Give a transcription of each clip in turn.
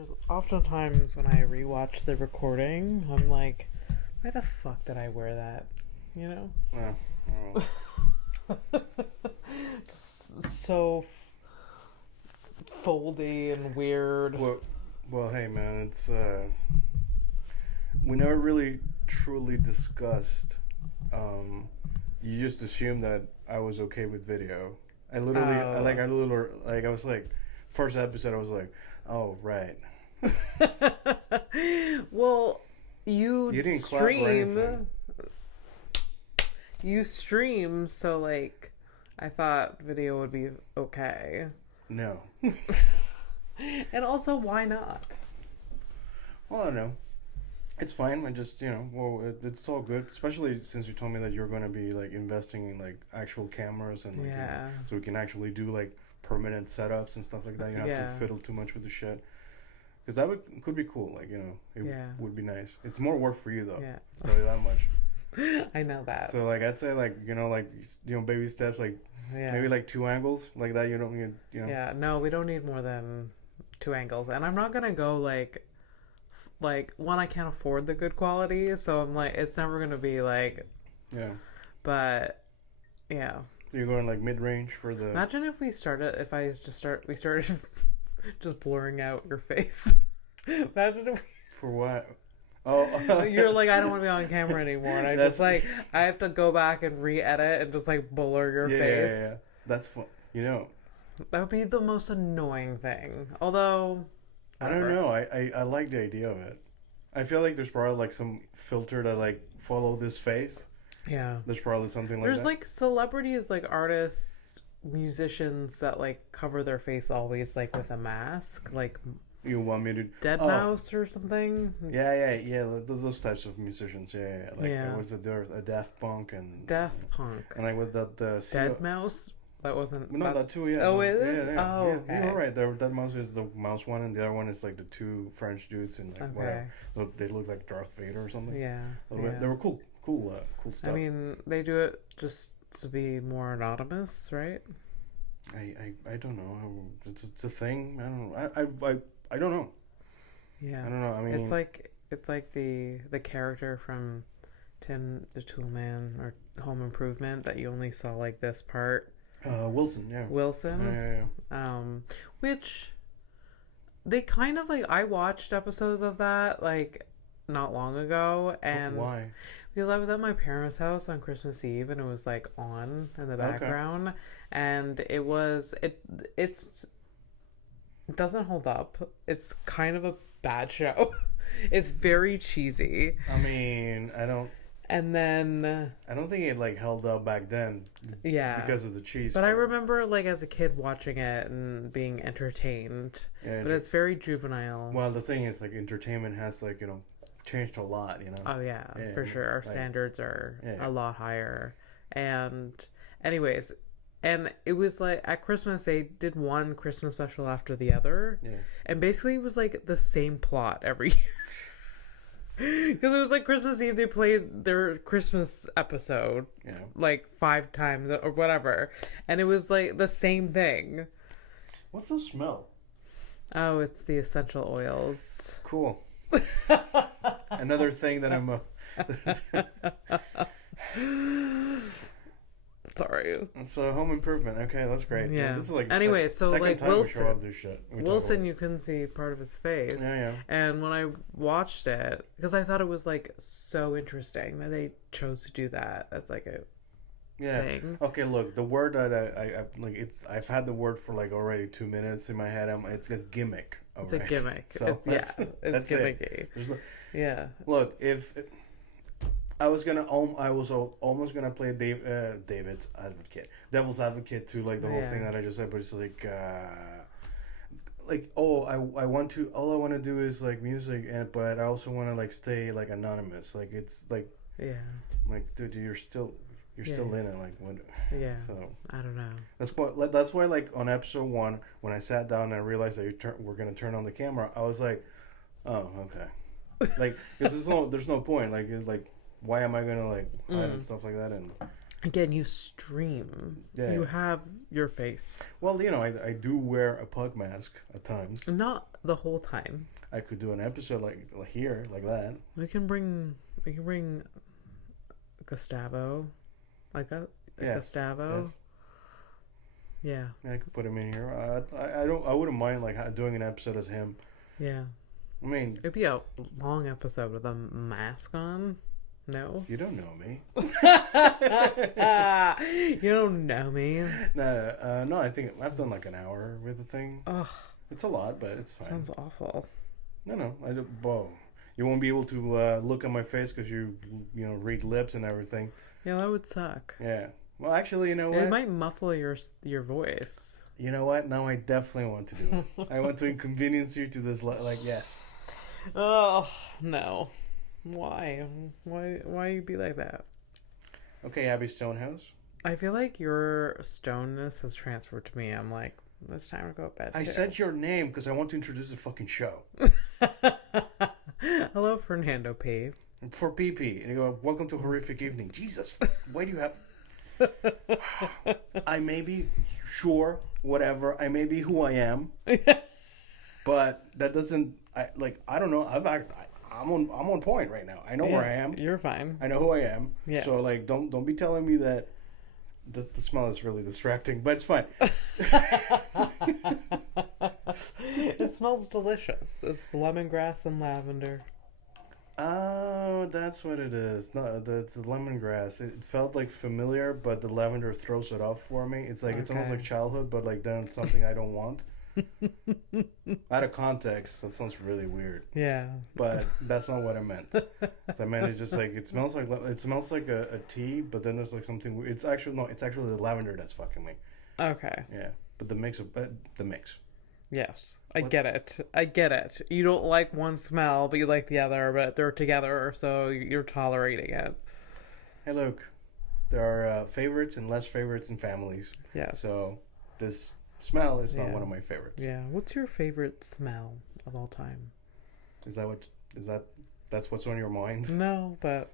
There's oftentimes when I rewatch the recording, I'm like, why the fuck did I wear that? You know? Yeah. Just so foldy and weird. Well, hey man, it's we never really truly discussed. You just assumed that I was okay with video. I was like, first episode, I was like, oh right. Well, you didn't stream. You stream, so like, I thought video would be okay. No. And also, why not? Well, I don't know. It's fine. I just, it's all good. Especially since you told me that you're going to be like investing in like actual cameras and like, so we can actually do like permanent setups and stuff like that. You don't have to fiddle too much with the shit. Because that could be cool. Like, it would be nice. It's more work for you though. Yeah. I'll tell you that much. I know that. So like I'd say like baby steps, like maybe like 2 angles like that. Yeah. No, we don't need more than 2 angles, and I'm not gonna go like one, I can't afford the good quality, so I'm like, it's never gonna be like. Yeah. But yeah. You're going like mid range for the. Imagine if we started just blurring out your face. Imagine if. For what? Oh, you're like, I don't want to be on camera anymore, and I have to go back and re-edit and just like blur your face. Yeah. That's fun. That would be the most annoying thing. Although, whatever. I don't know. I like the idea of it. I feel like there's probably like some filter that like follow this face. Yeah. There's probably something like that. There's like celebrities, like artists, musicians that like cover their face always like with a mask, like. You want me to Mouse or something? Yeah. Those types of musicians. Yeah. Like was it there a Daft Punk and Daft Punk and like with that Mouse? That wasn't. No, that too. Yeah. Oh, is it? Yeah. Oh, okay. You're right. That Mouse is the mouse one, and the other one is like the 2 French dudes, and like whatever. They look like Darth Vader or something. Yeah. They were cool stuff. I mean, they do it just to be more anonymous, right? I don't know. It's a thing. I don't know. I don't know. Yeah. I don't know. I mean, it's like the character from Tim the Toolman or Home Improvement that you only saw like this part. Wilson, yeah. Wilson. Yeah. Which they kind of like. I watched episodes of that like not long ago, and why? Because I was at my parents' house on Christmas Eve, and it was like on in the background, and it doesn't hold up. It's kind of a bad show. It's very cheesy. I mean, I don't think it like held up back then. Yeah. Because of the cheese. But I remember like as a kid watching it and being entertained. Yeah, but it's very juvenile. Well, the thing is like entertainment has like, changed a lot, Oh yeah, for sure. Our standards are a lot higher. And anyways, and it was like at Christmas they did one Christmas special after the other, and basically it was like the same plot every year. Because it was like Christmas Eve, they played their Christmas episode like 5 times or whatever, and it was like the same thing. What's the smell? Oh, it's the essential oils. Cool. Another thing that I'm Sorry. So Home Improvement. Okay, that's great. Yeah. This is like anyway, so second like time Wilson, we show up this shit. Wilson, you couldn't see part of his face. Yeah. And when I watched it, because I thought it was like so interesting that they chose to do that as like a thing. Okay, look, the word that I like, I've had the word for like already 2 minutes in my head. It's a gimmick. It's a gimmick. So it's gimmicky. Yeah. Look, if I was almost gonna play devil's advocate to like the whole thing that I just said, but it's like all I want to do is like music, but I also want to like stay like anonymous. Like it's like like dude, you're still in it. Like what? Yeah. So I don't know. That's why like on episode 1 when I sat down and I realized that we're gonna turn on the camera, I was like, oh okay, like because there's no point like why am I gonna like hide and stuff like that, and Again, you stream. Yeah. You have your face. Well, I do wear a pug mask at times. Not the whole time. I could do an episode like here, like that. We can bring Gustavo. Gustavo. Yes. Yeah. I could put him in here. I wouldn't mind like doing an episode as him. Yeah. I mean, it'd be a long episode with a mask on. No. You don't know me. You don't know me. No, I think I've done like an hour with the thing. Ugh. It's a lot, but it's fine. Sounds awful. No, I don't. Whoa. You won't be able to look at my face because you read lips and everything. Yeah, that would suck. Yeah. Well, actually, you know what? It might muffle your voice. You know what? Now I definitely want to do it. I want to inconvenience you to this. Yes. Oh no. Why you be like that? Okay, Abby Stonehouse. I feel like your stoneness has transferred to me. I'm like, it's time to go to bed. I said your name because I want to introduce the fucking show. Hello, Fernando P. For PP. And you go, welcome to Horrific Evening. Jesus, why do you have... I may be sure, whatever. I may be who I am. But that doesn't... I don't know. I'm on point right now. I know where I am. You're fine. I know who I am. Yes. So don't be telling me that the smell is really distracting, but it's fine. It smells delicious. It's lemongrass and lavender. Oh, that's what it is. No, it's lemongrass. It felt like familiar, but the lavender throws it off for me. It's like It's almost like childhood, but like then it's something I don't want. Out of context, that sounds really weird. Yeah, but that's not what I meant. I meant it's just like it smells like a tea, but then there's like something. It's actually the lavender that's fucking me. Okay. Yeah, but the mix. Yes, I get it. You don't like one smell, but you like the other, but they're together, so you're tolerating it. Hey, look, there are favorites and less favorites in families. Yes. So this smell is not one of my favorites. Yeah. What's your favorite smell of all time? That's what's on your mind? No, but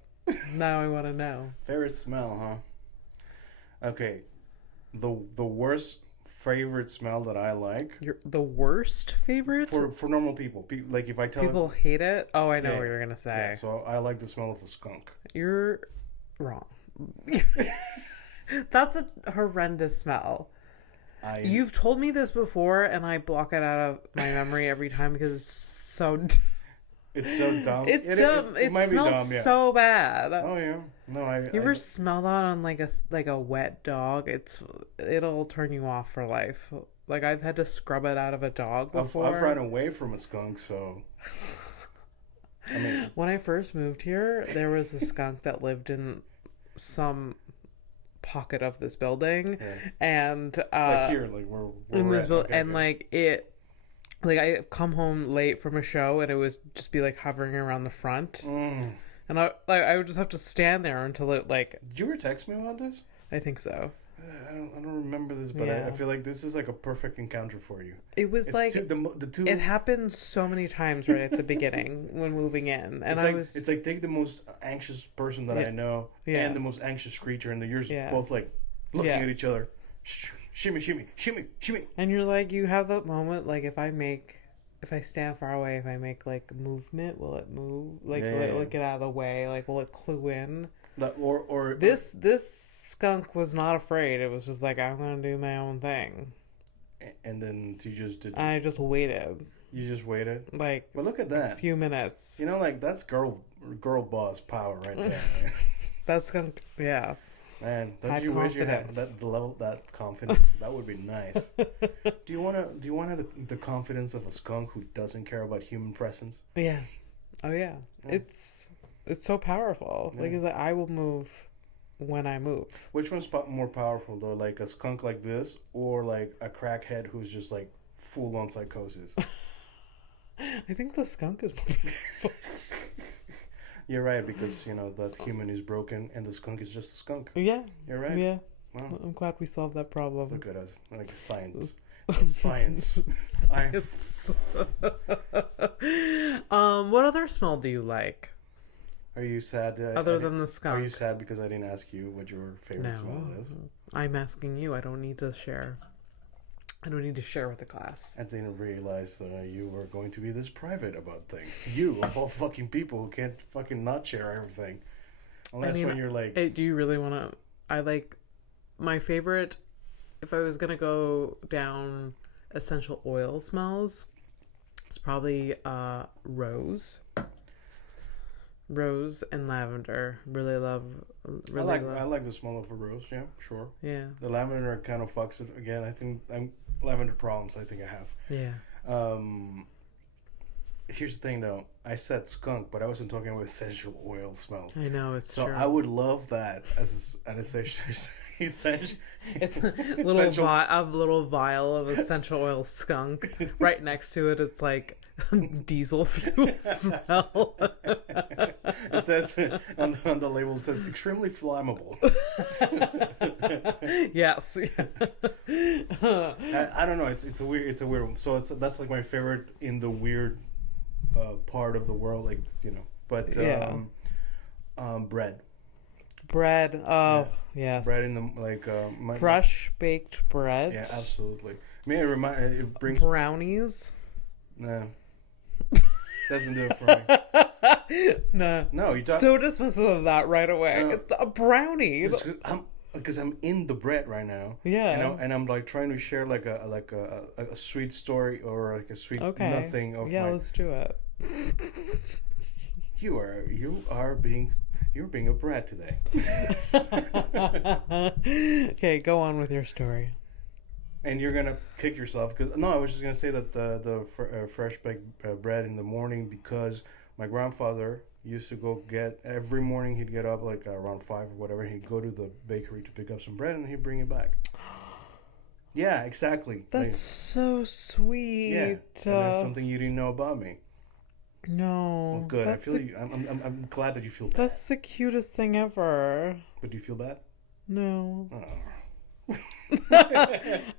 now I want to know. Favorite smell, huh? Okay. The worst favorite smell that I like. The worst favorite? For normal people. Like if I tell people hate it? Oh, I know what you're going to say. Yeah, so I like the smell of a skunk. You're wrong. That's a horrendous smell. You've told me this before, and I block it out of my memory every time because it's so... It's so dumb. It's dumb. It smells dumb, yeah. So bad. Oh, yeah. No, You ever smell that on like a wet dog? It'll turn you off for life. Like I've had to scrub it out of a dog before. I've run away from a skunk, so... When I first moved here, there was a skunk that lived in some pocket of this building, and like here, like we're in this building, and like it, like I come home late from a show, and it was just be like hovering around the front, and I would just have to stand there until it like. Did you ever text me about this? I think so. I don't remember this, but I feel like this is like a perfect encounter for you. It was the two. It happened so many times right at the beginning when moving in, and it's like take the most anxious person that I know and the most anxious creature, and you're both like looking at each other, shimmy, shimmy, shimmy, shimmy, and you're like, you have that moment like if I stand far away, if I make like movement, will it move? Like will it get out of the way? Like will it clue in? This skunk was not afraid. It was just like, I'm gonna do my own thing. And then you just did. And I just waited. You just waited. Like, but look at that. A few minutes. You know, like that's girl boss power right there. That skunk, yeah. Man, don't you wish you had that confidence? That would be nice. Do you want to have the confidence of a skunk who doesn't care about human presence? Yeah. Oh yeah. It's so powerful. Yeah. Like I will move when I move. Which one's more powerful though? Like a skunk like this, or like a crackhead who's just like full on psychosis? I think the skunk is more powerful. You're right, because that human is broken and the skunk is just a skunk. Yeah. You're right. Yeah. Wow. I'm glad we solved that problem. Look at us, like science. Science. What other smell do you like? Are you sad? Other than the skunk. Are you sad because I didn't ask you what your favorite smell is? I'm asking you. I don't need to share. I don't need to share with the class. I didn't realize you were going to be this private about things. You, of all fucking people who can't fucking not share everything. Unless when you're like... Hey, do you really want to... I like... My favorite... If I was going to go down essential oil smells, it's probably rose. Rose and lavender. Really love... I like the smell of a rose, yeah, sure. Yeah. The lavender kind of fucks it. Again, I think... lavender problems I think I have. Yeah. Here's the thing though. I said skunk, but I wasn't talking about essential oil smells. I know, it's true. So I would love that as an essential. It's a little vial of essential oil skunk. Right next to it, it's like diesel fuel smell. It says on the label. It says extremely flammable. Yes. I don't know. It's a weird one. So that's like my favorite in the weird part of the world, like, you know. But bread. Oh, yes. Bread in the fresh baked bread. Yeah, absolutely. I mean, it brings brownies. Nah, doesn't do it for me. No. You talk so dismissive of that right away. It's a brownie. Because I'm in the bread right now. Yeah. And I'm like trying to share like a sweet story or like a sweet nothing of let's do it. You're being a brat today. Okay, go on with your story. And you're gonna kick yourself because I was just gonna say that the fresh baked bread in the morning, because my grandfather used to go get every morning. He'd get up like around 5 or whatever. He'd go to the bakery to pick up some bread and he'd bring it back. Yeah, exactly. That's so sweet. Yeah, and that's something you didn't know about me. No. Well, good. I feel you. I'm glad that you feel bad. That's the cutest thing ever. But do you feel bad? No. Oh.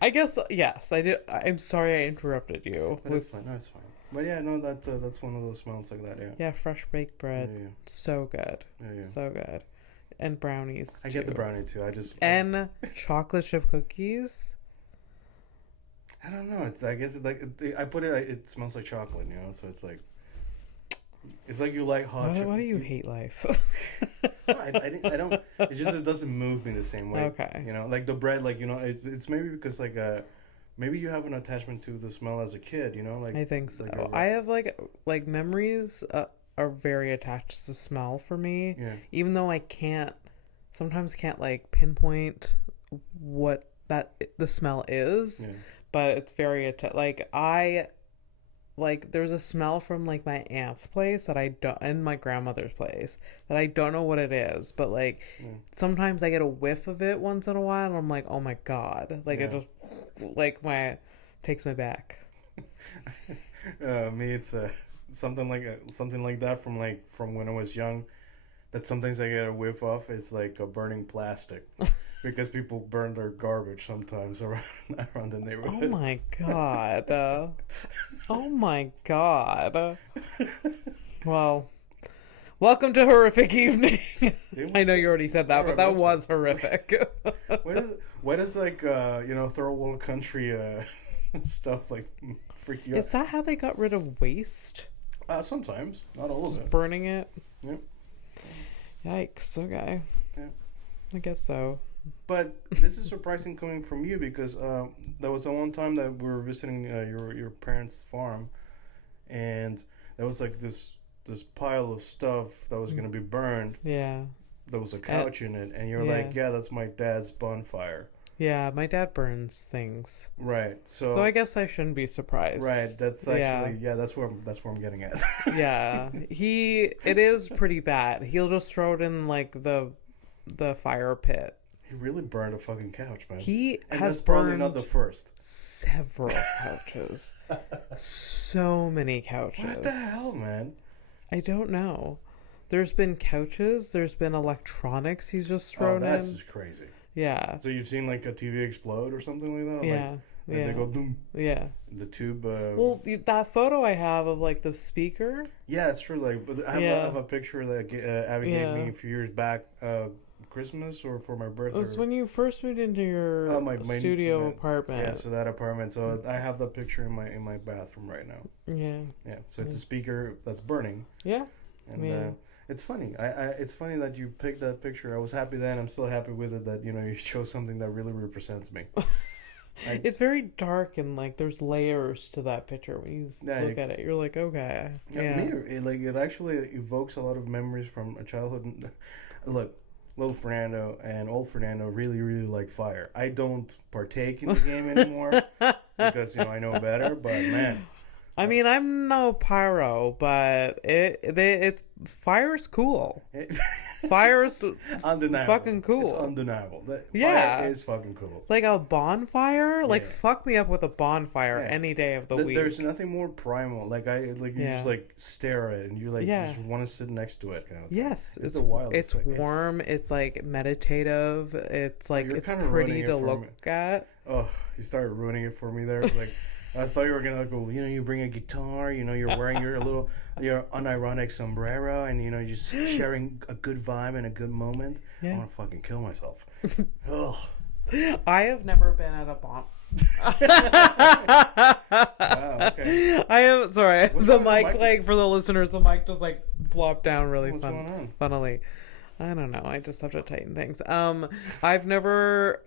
I guess yes. I did. I'm sorry I interrupted you. That's fine. That's fine. But yeah, no, that's one of those smells like that. Yeah. Yeah, fresh baked bread. Yeah. So good. Yeah. So good. And brownies. I get the brownie too. And chocolate chip cookies. I don't know. I guess it's like I put it. It smells like chocolate, you know. So it's like you like hot chocolate. Why do you hate life? No, I don't. It doesn't move me the same way. Okay. You know, like the bread, like, you know, it's maybe because like maybe you have an attachment to the smell as a kid, you know, like I think so. Like I have like memories are very attached to smell for me. Yeah. Even though I sometimes can't like pinpoint what the smell is. Yeah. But it's very there's a smell from like my aunt's place and my grandmother's place that I don't know what it is, but like sometimes I get a whiff of it once in a while and I'm like, oh my God, like it just like takes me back. Me, it's something like that from when I was young. That sometimes I get a whiff of. It's like a burning plastic. Because people burn their garbage sometimes around the neighborhood. Oh my God. Oh my God. Well, welcome to Horrific Evening. I know you already said that, but that was horrific. Why does like third world country stuff like freak you out? Is that how they got rid of waste? Sometimes, not all of it. Burning it. Yep. Yikes. Okay. Yeah. I guess so. But this is surprising coming from you because there was the one time that we were visiting your parents' farm, and there was like this pile of stuff that was going to be burned. Yeah. There was a couch in it, and you're like, yeah, that's my dad's bonfire. Yeah, my dad burns things. Right. So I guess I shouldn't be surprised. Right. That's actually that's where I'm getting at. Yeah. It is pretty bad. He'll just throw it in like the fire pit. He really burned a fucking couch, man. And that's probably not the first. Several couches. So many couches. What the hell, man? I don't know. There's been couches. There's been electronics he's just thrown in. That's just crazy. Yeah. So you've seen like a TV explode or something like that? Yeah. and they go boom. Yeah. The tube. Well, that photo I have of like the speaker. Yeah, it's true. Like, but I have a picture that Abby gave me a few years back. Christmas or for my birthday. It was when you first moved into your my studio apartment. Yeah, so that apartment. So I have that picture in my bathroom right now. Yeah. Yeah. So it's a speaker that's burning. Yeah. And it's funny. It's funny that you picked that picture. I was happy then. I'm still happy with it that you chose something that really represents me. It's very dark and like there's layers to that picture when you look at it. You're like, okay. Yeah. It actually evokes a lot of memories from a childhood. Look. Little Fernando and old Fernando really, really like fire. I don't partake in the game anymore because I know better. But man, I mean, I'm no pyro, but fire's cool. Fire's undeniable. Fucking cool. It's undeniable. Fire is fucking cool. Like a bonfire, fuck me up with a bonfire any day of the week. There's nothing more primal. You just like stare at it and you just want to sit next to it. Kind of thing. Yes, it's the wild. It's warm. It's like meditative. It's like it's pretty to look at. Oh, you started ruining it for me there. Like. I thought you were gonna go. You bring a guitar. You're wearing your unironic sombrero, and you're just sharing a good vibe and a good moment. Yeah. I want to fucking kill myself. Ugh. I have never been at a bomb. Wow, okay. I am sorry. The mic, like for the listeners, the mic just like plopped down really What's going on? Funnily. I don't know. I just have to tighten things. I've never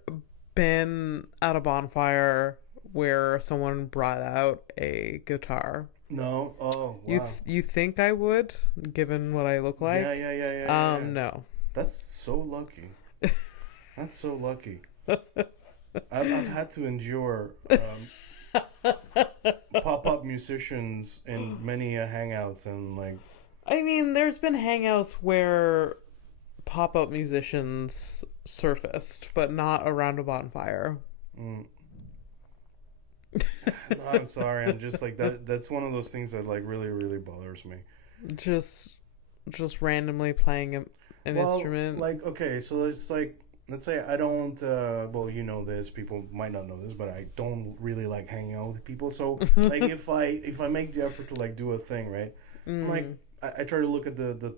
been at a bonfire where someone brought out a guitar. No. Oh, wow. You think I would, given what I look like? Yeah. No. That's so lucky. That's so lucky. I've had to endure pop-up musicians in many hangouts and like. I mean, there's been hangouts where pop-up musicians surfaced, but not around a bonfire. No, I'm sorry. I'm just like that. That's one of those things that like really, really bothers me. Just randomly playing an instrument. Like, okay, so it's like, let's say I don't. Well, this. People might not know this, but I don't really like hanging out with people. So like, if I make the effort to like do a thing, right? I'm like, I try to look at the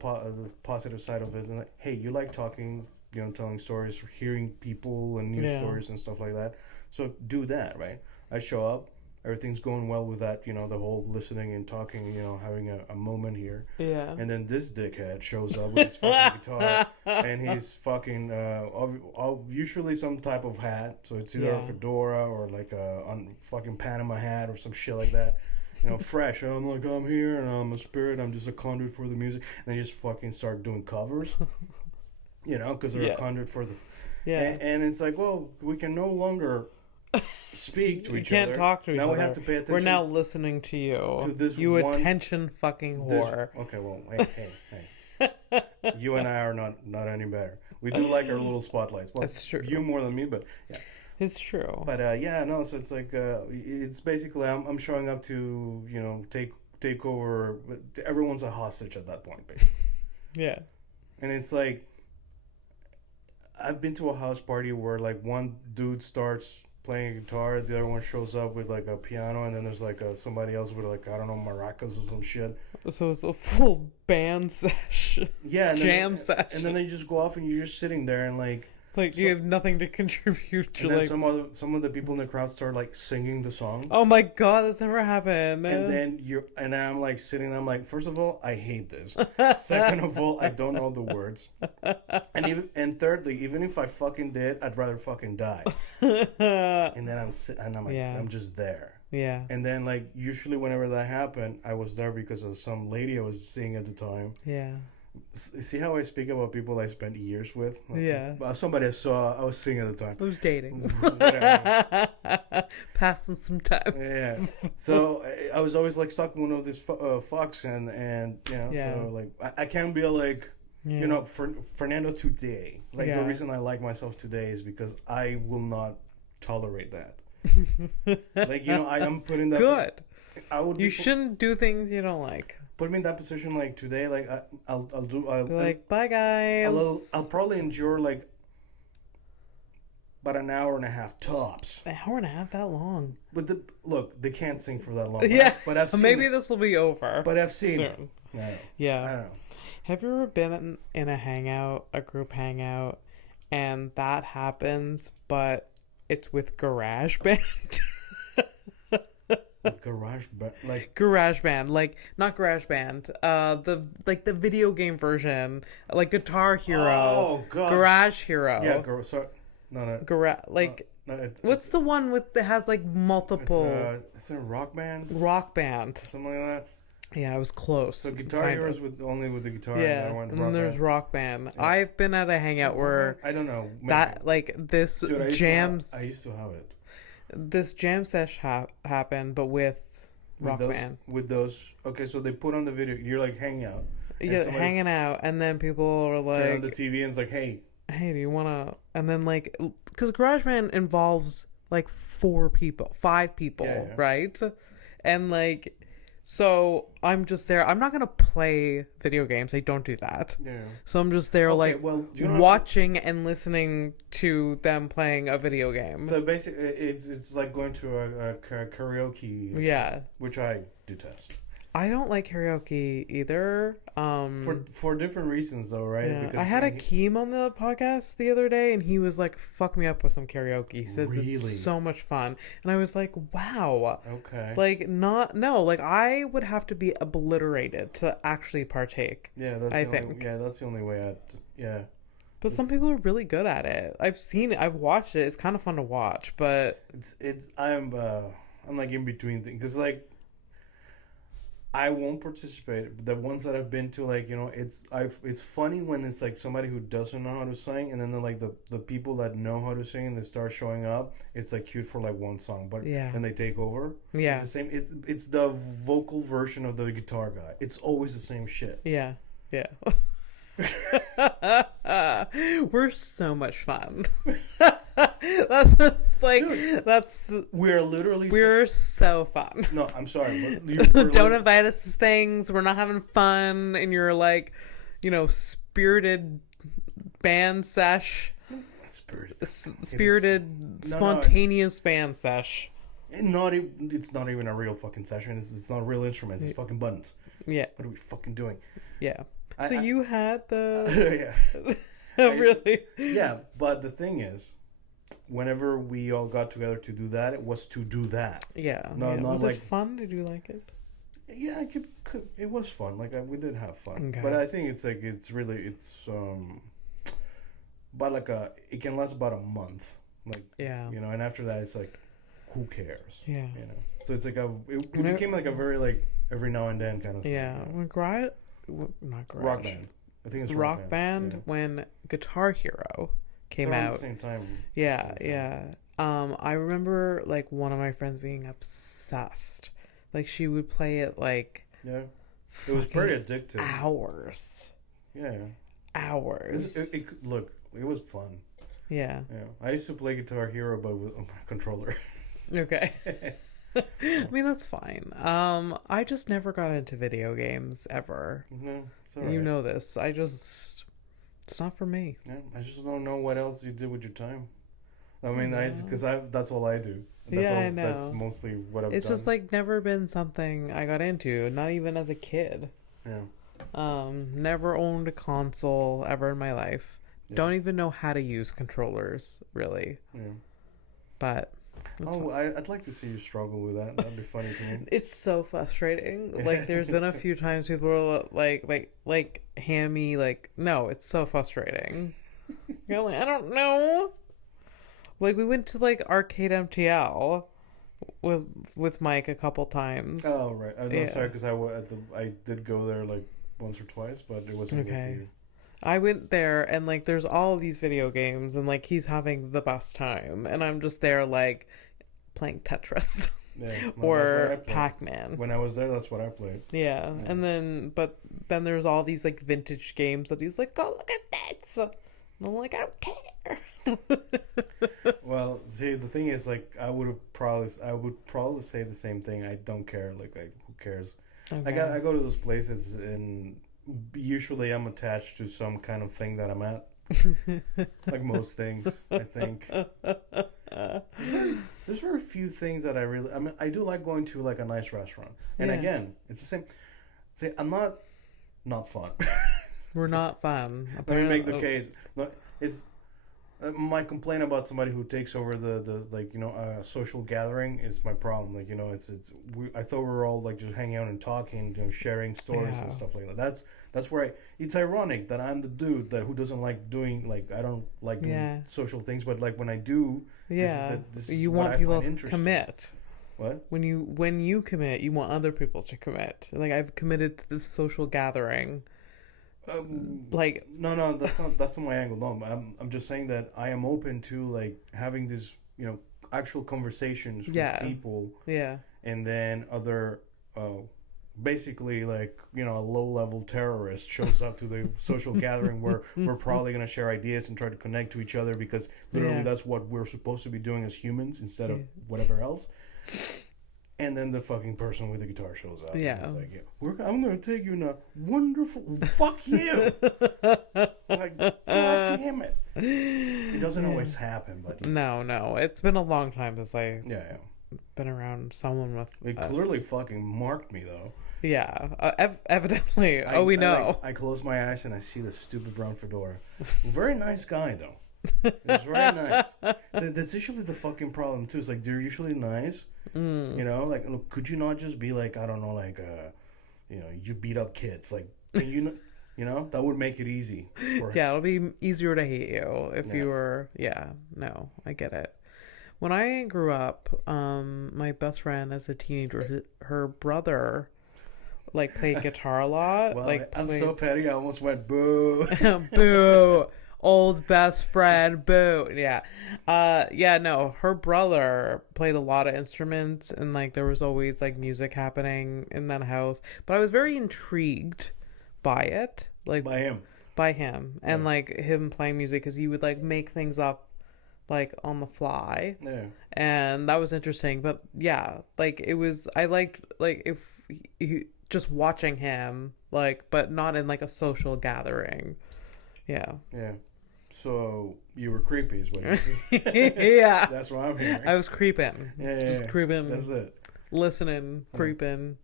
positive side of it, and like, hey, you like talking, telling stories, hearing people and news stories and stuff like that. So do that, right? I show up, everything's going well with that, the whole listening and talking, having a moment here. Yeah. And then this dickhead shows up with his fucking guitar, and he's fucking, usually some type of hat, so it's either a fedora or like a fucking Panama hat or some shit like that. Fresh. I'm like, I'm here, and I'm a spirit, I'm just a conduit for the music. And they just fucking start doing covers, because they're a conduit for the... Yeah. And it's like, well, we can no longer... speak to each other. We can't talk to each other. Now we have to pay attention. We're now listening to you. To this attention fucking whore. Okay, well, hey. You and I are not any better. We do like our little spotlights. Well, that's true. You more than me, but yeah. It's true. But so it's like it's basically I'm showing up to take over. Everyone's a hostage at that point, basically. Yeah. And it's like I've been to a house party where like one dude starts playing a guitar, the other one shows up with like a piano, and then there's like somebody else with like, I don't know, maracas or some shit. So it's a full band session. Yeah. Jam session. And then they just go off and you're just sitting there and like... It's like you have nothing to contribute to. And then some of the people in the crowd start like singing the song. Oh my god, that's never happened. And then I'm like sitting, I'm like, first of all, I hate this. Second of all, I don't know the words. And thirdly, even if I fucking did, I'd rather fucking die. And then I'm like, I'm just there. Yeah. And then like usually whenever that happened, I was there because of some lady I was seeing at the time. Yeah. See how I speak about people I spent years with? Yeah. Somebody I saw, I was seeing at the time. Who's dating? Passing some time. Yeah. So I was always like stuck in one of these fucks, and so like I can't be like, Fernando today. Like the reason I like myself today is because I will not tolerate that. Like I am putting that. Good. You shouldn't do things you don't like. Put me in that position like today, like I'll bye guys. I'll probably endure like about an hour and a half tops. An hour and a half, that long? But look, they can't sing for that long. Yeah, but I've seen maybe this will be over. But I've seen soon. No, yeah. I don't know. Have you ever been in a hangout, a group hangout, and that happens, but it's with GarageBand? With GarageBand, GarageBand, like not GarageBand, the video game version, like Guitar Hero. Oh God, Garage Hero. Yeah, what's the one that has like multiple? It's a Rock Band. Rock Band. Something like that. Yeah, I was close. So Guitar Hero is only with the guitar. Yeah, and then there's Rock Band. Yeah. I've been at a hangout where I don't know that like this jams. I used to have it. This jam sesh happened, but with Rock Band. With those, okay, so they put on the video. You're like hanging out. Yeah, hanging out, and then people are like, turn on the TV and it's like, hey, do you wanna? And then like, because GarageBand involves like 5 people, yeah. Right? And like. So I'm just there. I'm not gonna play video games. I don't do that. Yeah. So I'm just there, watching and listening to them playing a video game. So basically, it's like going to a karaoke. Yeah. Which I detest. I don't like karaoke either. For different reasons though, right? Yeah. Because I had Akeem on the podcast the other day, and he was like, "Fuck me up with some karaoke." He says it's so much fun, and I was like, "Wow." Okay. Like I would have to be obliterated to actually partake. Yeah, that's the only way yeah. But some people are really good at it. I've seen it. I've watched it. It's kind of fun to watch, but I'm like in between things because like. I won't participate. The ones that I've been to, like, you know, it's funny when it's like somebody who doesn't know how to sing, and then the people that know how to sing and they start showing up. It's like cute for like one song, but then they take over. Yeah, it's the same. It's the vocal version of the guitar guy. It's always the same shit. Yeah. We're so much fun. We're so fun. No, I'm sorry. Don't invite us to things. We're not having fun, and you're like, you know, spirited band sesh. Spirited, spontaneous band sesh. It's not even a real fucking session. It's not real instruments. It's fucking buttons. Yeah. What are we fucking doing? Yeah. So you had the... Really? Yeah, but the thing is, whenever we all got together to do that, it was to do that. Yeah. Was it fun? Did you like it? Yeah, it was fun. Like, we did have fun. Okay. But I think it's about like it can last about a month. Like, yeah. You know, and after that, it's like, who cares? Yeah. You know? So it's like it became like a very, like, every now and then kind of thing. Yeah. Not Garage. Rock Band. I think it's Rock Band. Yeah. When Guitar Hero came out. At the same time. Yeah. I remember like one of my friends being obsessed. Like she would play it like. Yeah. It was pretty addictive. Hours. Yeah. Hours. Look, it was fun. Yeah. Yeah. I used to play Guitar Hero, but with my controller. Okay. I mean, that's fine. I just never got into video games ever. No, it's all right. You know this. It's not for me. Yeah, I just don't know what else you did with your time. I mean, that's all I do. I know. That's mostly what I've done. It's just like never been something I got into, not even as a kid. Yeah. Never owned a console ever in my life. Yeah. Don't even know how to use controllers, really. Yeah. But... I'd like to see you struggle with that. That'd be funny to me. It's so frustrating. Like, there's been a few times people are like hammy. Like, no, it's so frustrating. You're like, I don't know. Like, we went to like Arcade MTL with Mike a couple times. Oh right, I'm sorry because I did go there like once or twice, but it wasn't okay. with you. I went there and like there's all these video games and like he's having the best time and I'm just there like playing Tetris or Pac-Man. When I was there, that's what I played. Yeah. And then there's all these like vintage games that he's like, go look at this. And I'm like, I don't care. Well, see, the thing is, like, I would probably say the same thing. I don't care. Like who cares? Okay. I go to those places and usually I'm attached to some kind of thing that I'm at. Like most things, I think. There's very few things that I mean, I do like going to like a nice restaurant. And again, it's the same. See, I'm not fun. We're not fun. Let me make the case. No, it's my complaint about somebody who takes over the like, you know, social gathering is my problem. Like, you know, I thought we were all like just hanging out and talking, you know, sharing stories and stuff like that. That's where it's ironic that I'm the dude who doesn't like doing, like, I don't like doing social things, but like when I do, this is you what want I people find to commit. What? When you commit, you want other people to commit. Like, I've committed to this social gathering. Like, no, that's not my angle. No, I'm just saying that I am open to like having this, you know, actual conversations with people. Yeah. And then other, basically, like, you know, a low-level terrorist shows up to the social gathering where we're probably going to share ideas and try to connect to each other, because literally that's what we're supposed to be doing as humans instead of whatever else. And then the fucking person with the guitar shows up. Yeah. And it's like, I'm going to take you in a wonderful... Fuck you! Like, God damn it. It doesn't always happen, but... No. It's been a long time since I... been around someone with... It clearly fucking marked me, though. Yeah. Evidently. We know. I close my eyes and I see the stupid brown fedora. Very nice guy, though. It's very nice. That's usually the fucking problem, too. It's like, they're usually nice. You know, like, look, could you not just be like, I don't know, like, you know, you beat up kids, like, can you know, that would make it easy. It'll be easier to hate you if you were. No, I get it. When I grew up, my best friend as a teenager, her brother, like, played guitar a lot. Well, like, I'm so petty, I almost went boo. Boo. Old best friend, boo. No, her brother played a lot of instruments, and like there was always like music happening in that house. But I was very intrigued by it, like by him and like him playing music, because he would like make things up like on the fly. And that was interesting. But like it was, I liked, like, if he just watching him, like, but not in like a social gathering. So you were creepy, is what it is. That's what I'm hearing. I was creeping. Just creeping. That's it. Listening, creeping.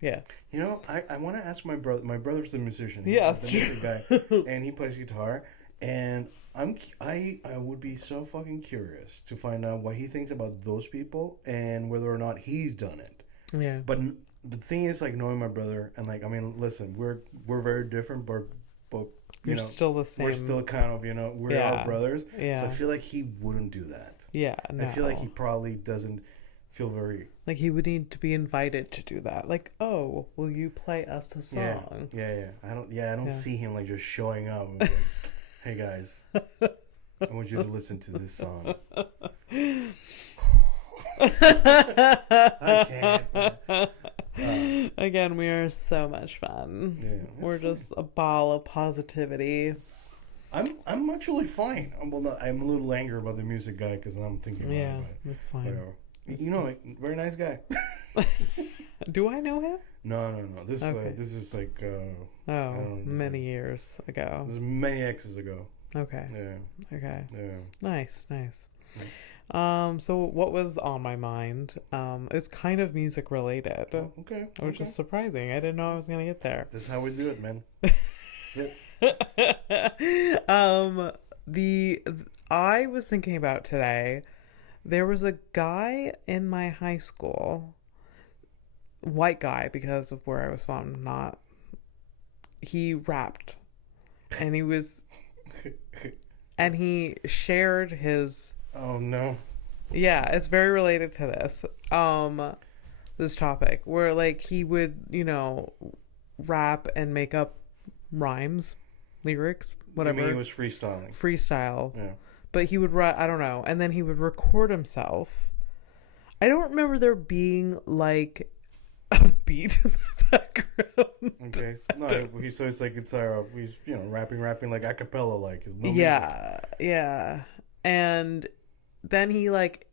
Yeah. You know, I want to ask my brother. My brother's the musician. He's the music guy, and he plays guitar. And I would be so fucking curious to find out what he thinks about those people and whether or not he's done it. Yeah. But the thing is, like, knowing my brother, and like, I mean, listen, we're very different, but you're still the same. We're still kind of, you know, we're all brothers. Yeah. So I feel like he wouldn't do that. Yeah. No. I feel like he probably doesn't feel very... Like, he would need to be invited to do that. Like, oh, will you play us a song? Yeah. I don't see him, like, just showing up and like, hey, guys, I want you to listen to this song. I can't. Again, we are so much fun. We're fun. Just a ball of positivity. I'm actually fine. I'm a little angry about the music guy because I'm thinking. That's fine. You know, very nice guy. Do I know him? No. This is like many years ago. This is many X's ago. Okay. Yeah. Okay. Yeah. Nice. So what was on my mind? It's kind of music related. Oh, okay. Which is surprising. I didn't know I was gonna get there. This is how we do it, man. I was thinking about today. There was a guy in my high school, white guy because of where I was from. He rapped, and he was, and he shared his. Oh no. Yeah, it's very related to this. This topic where like he would, you know, rap and make up rhymes, lyrics, whatever. You mean he was freestyling? Freestyle. Yeah. But he would write, I don't know, and then he would record himself. I don't remember there being like a beat in the background. Okay, so it's like he's, you know, rapping like a cappella, like his yeah, and then he like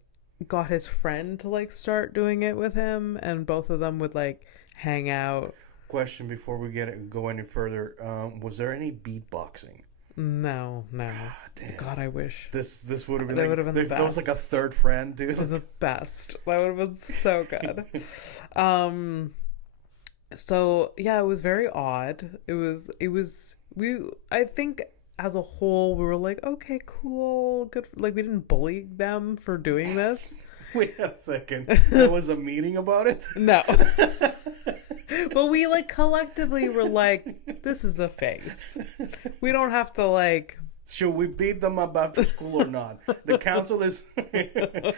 got his friend to like start doing it with him, and both of them would like hang out. Question before we go any further: was there any beatboxing? No. Damn. God, I wish. This would have been that like, would have been the there was like a third friend, dude. The best. That would have been so good. So yeah, it was very odd. I think as a whole we were like, okay, cool, good. Like, we didn't bully them for doing this. Wait a second. There was a meeting about it? No. But we like collectively were like, this is a phase. We don't have to like, should we beat them up after school or not? The council is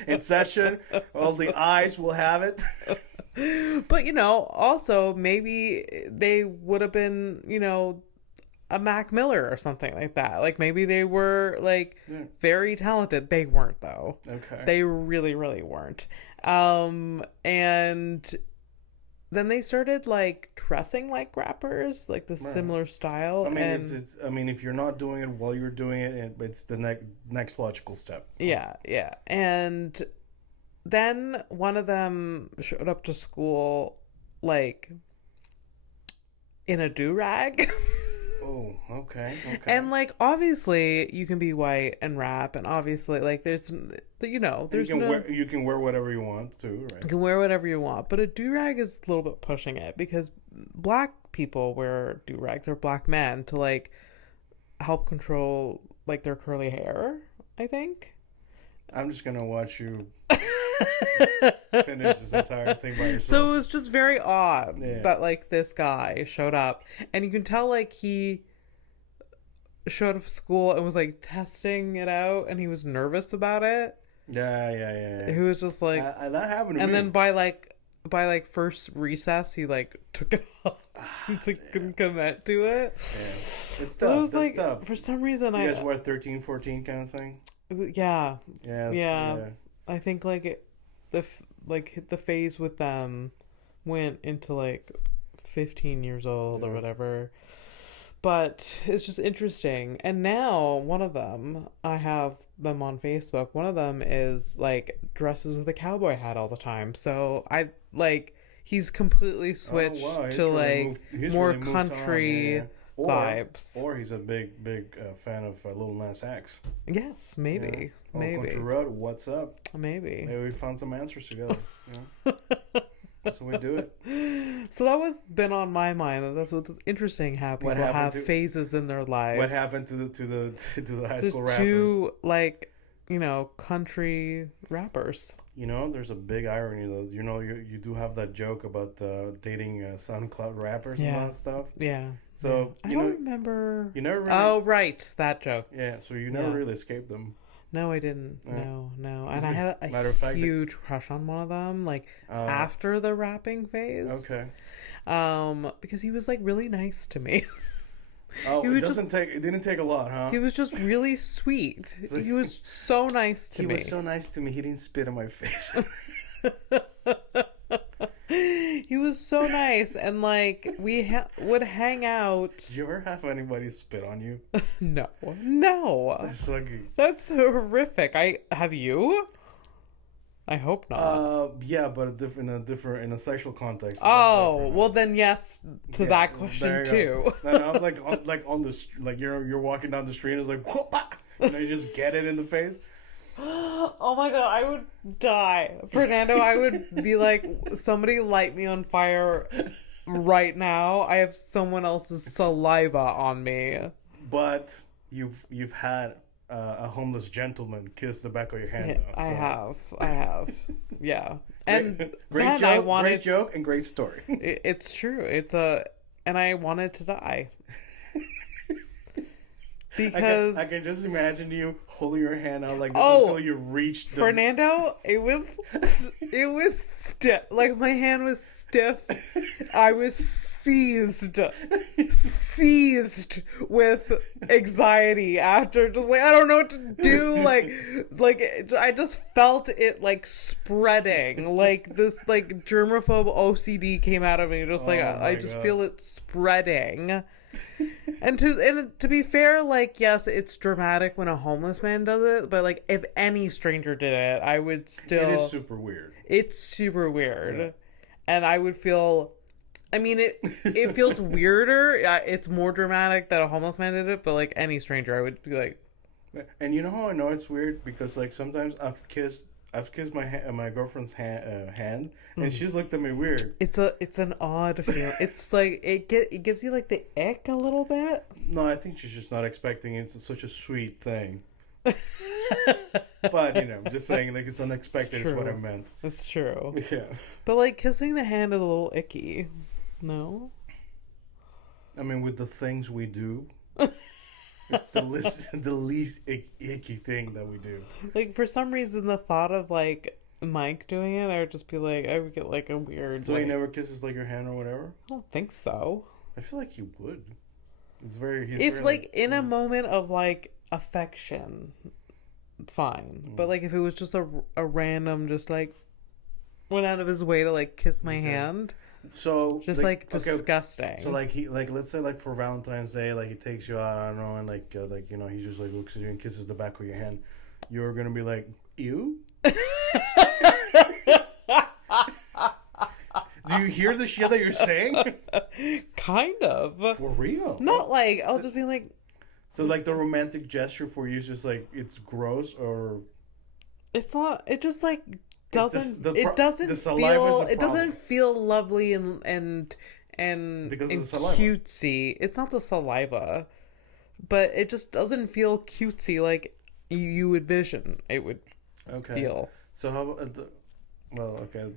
in session. All the ayes will have it. But also maybe they would have been, a Mac Miller or something like that. Like, maybe they were like very talented. They weren't, though. Okay. They really, really weren't. And then they started like dressing like rappers, like the similar style. I mean, it's. I mean, if you're not doing it while you're doing it, it's the next logical step. Yeah. And then one of them showed up to school like in a do-rag. Oh, okay. And like, obviously you can be white and rap, and obviously like there's you can wear whatever you want too, right? You can wear whatever you want, but a do-rag is a little bit pushing it, because black people wear do-rags, or black men, to like help control like their curly hair, I think. I'm just gonna watch you finish this entire thing by yourself. So it was just very odd that like this guy showed up, and you can tell like he showed up to school and was like testing it out, and he was nervous about it. Yeah. He was just like that happened to me. And then by first recess, he like took it off. He's like couldn't commit to it. Yeah. It's tough. It's like, tough. For some reason, you guys wear 13, 14 kind of thing. Yeah. I think like hit the phase with them went into like 15 years old or whatever. But it's just interesting. And now one of them, I have them on Facebook. One of them is like dresses with a cowboy hat all the time. So I like, he's completely switched to like more country vibes. Or he's a big fan of Lil Nas X. Yes, maybe. Yeah. Maybe. Country Road, what's up? Maybe we found some answers together. That's how we do it. So that was been on my mind. That's what's interesting. How people have phases in their lives. What happened to the high school rappers? To like, country rappers. There's a big irony though. You do have that joke about dating SoundCloud rappers and all that stuff. Yeah. So I don't remember. You never. Really, oh right, that joke. Yeah. So you never really escaped them. No, I didn't. No. And I had a huge crush on one of them, like after the rapping phase. Okay. Because he was like really nice to me. Oh, it didn't take a lot, huh? He was just really sweet. He was so nice to me. He was so nice to me. He didn't spit in my face. He was so nice, and like we would hang out. Did you ever have anybody spit on you? No. That's horrific. Have you? I hope not. Yeah, but in a sexual context. Oh, well then yes to that question too. No, I'm like on the like you're walking down the street and it's like whoop, you just get it in the face. Oh my god, I would die. Fernando, I would be like, somebody light me on fire right now. I have someone else's saliva on me. But you've had a homeless gentleman kiss the back of your hand. Yeah, so. I have. Yeah. And great joke and great story. It's true. And I wanted to die. Because I can just imagine you holding your hand out like this until you reached the... Fernando, it was stiff. Like my hand was stiff. I was seized with anxiety after, just like I don't know what to do. Like I just felt it like spreading. Like this like germaphobe OCD came out of me. Just like I just feel it spreading. And to be fair, like, yes, it's dramatic when a homeless man does it, but like if any stranger did it, I would still. It is super weird. It's super weird, and I would feel I mean, it feels weirder. It's more dramatic that a homeless man did it, but like any stranger, I would be like. And you know how I know it's weird? Because like sometimes I've kissed my girlfriend's hand, and she's looked at me weird. It's an odd feeling. It's like it gives you like the ick a little bit. No, I think she's just not expecting it. It's such a sweet thing. But just saying, like, it's unexpected is what I meant. It's true. Yeah. But like kissing the hand is a little icky. No. I mean, with the things we do. It's the least icky thing that we do. Like, for some reason, the thought of, like, Mike doing it, I would just be like, I would get, like, a weird... So he never kisses, like, your hand or whatever? I don't think so. I feel like he would. He's like, in a moment of, like, affection, fine. But, like, if it was just a random, just, like, went out of his way to, like, kiss my hand... So just like disgusting. So like let's say like for Valentine's Day, like he takes you out, I don't know, and like he just like looks at you and kisses the back of your hand. You're gonna be like, ew. Do you hear the shit that you're saying? Kind of. For real. Not like I'll just be like. So like the romantic gesture for you is just like it's gross or. It's not. It just like. It doesn't feel lovely and because and of the saliva. Cutesy. It's not the saliva, but it just doesn't feel cutesy like you envision it would feel. So how about okay.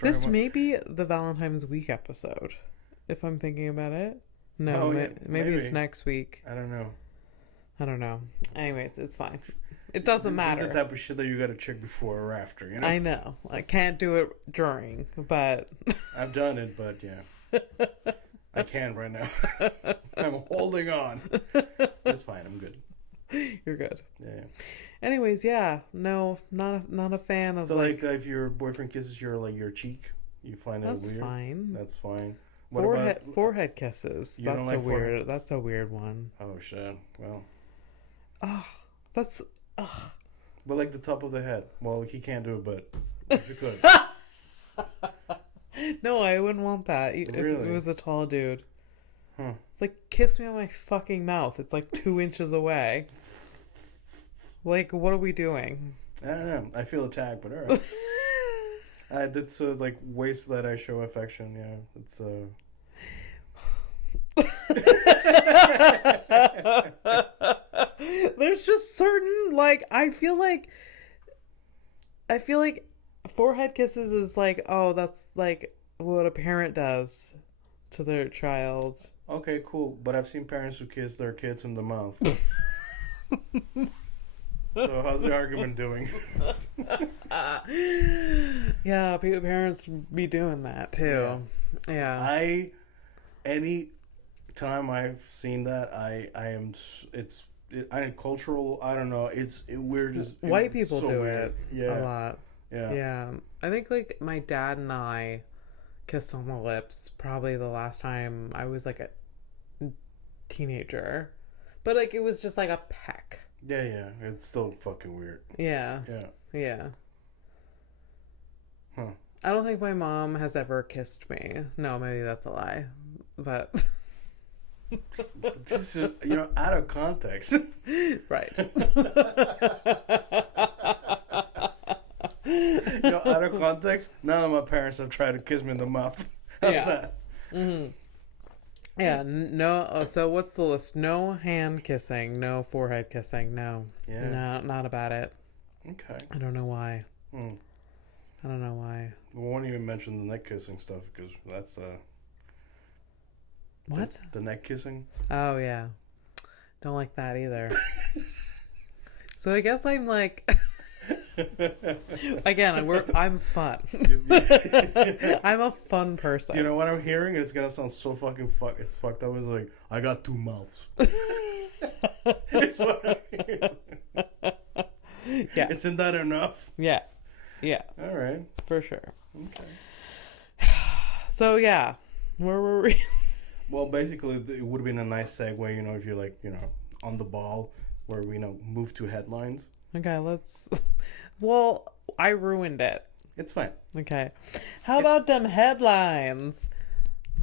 This may be the Valentine's Week episode, if I'm thinking about it. No, maybe it's next week. I don't know. Anyways, it's fine. It doesn't matter. It's the type of shit that you gotta check before or after, you know? I know. I can't do it during, but... I've done it, but yeah. I can't right now. I'm holding on. That's fine. I'm good. You're good. Yeah. Anyways, yeah. No, not a fan of so, like if your boyfriend kisses your cheek, you find that weird? That's fine. Forehead kisses. That's a weird one. Oh, shit. Well... Oh, that's... Ugh. But like the top of the head. Well, he can't do it, but if you could. No, I wouldn't want that. Really? If it was a tall dude. Huh. Like, kiss me on my fucking mouth. It's like 2 inches away. Like, what are we doing? I don't know. I feel attacked, but alright. That's like ways that I show affection. Yeah, it's There's just certain, like, I feel like forehead kisses is like, oh, that's like what a parent does to their child. Okay, cool. But I've seen parents who kiss their kids in the mouth. So how's the argument doing? Yeah, parents be doing that too. Yeah. Any time I've seen that, cultural. I don't know. We're just white people do weird. it a lot. Yeah. I think like my dad and I kissed on the lips probably the last time I was like a teenager, but like it was just like a peck. Yeah. It's still fucking weird. Yeah. Huh. I don't think my mom has ever kissed me. No, maybe that's a lie. But this is, out of context. Right. Out of context, none of my parents have tried to kiss me in the mouth. How's that? Mm-hmm. Yeah, no. So what's the list? No hand kissing, no forehead kissing, no. Yeah. No, not about it. Okay. I don't know why. I don't know why. We won't even mention the neck kissing stuff because that's What? The neck kissing? Oh yeah. Don't like that either. So I guess I'm like again, I'm fun. I'm a fun person. You know what I'm hearing? It's gonna sound so fucking it's fucked up. It's like, I got 2 mouths. It's what I'm hearing. Yeah. Isn't that enough? Yeah. All right. For sure. Okay. So yeah, where were we? Well, basically, it would have been a nice segue, if you're like, on the ball, where we, move to headlines. Okay, let's. Well, I ruined it. It's fine. Okay. How about them headlines?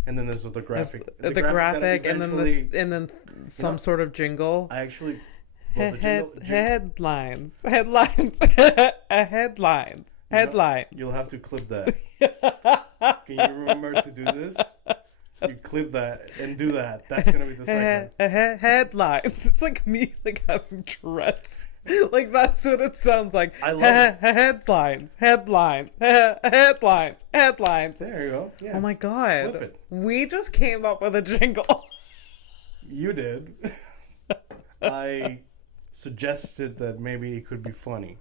And then there's the graphic. The graphic and then some sort of jingle. I actually... Headlines. Headlines. You'll have to clip that. Can you remember to do this? You clip that and do that. That's gonna be the segment. Headlines. It's like me like having Tourette's. Like that's what it sounds like. I love it. Headlines. Headlines. There you go. Yeah. Oh my god. Flip it. We just came up with a jingle. You did. I suggested that maybe it could be funny.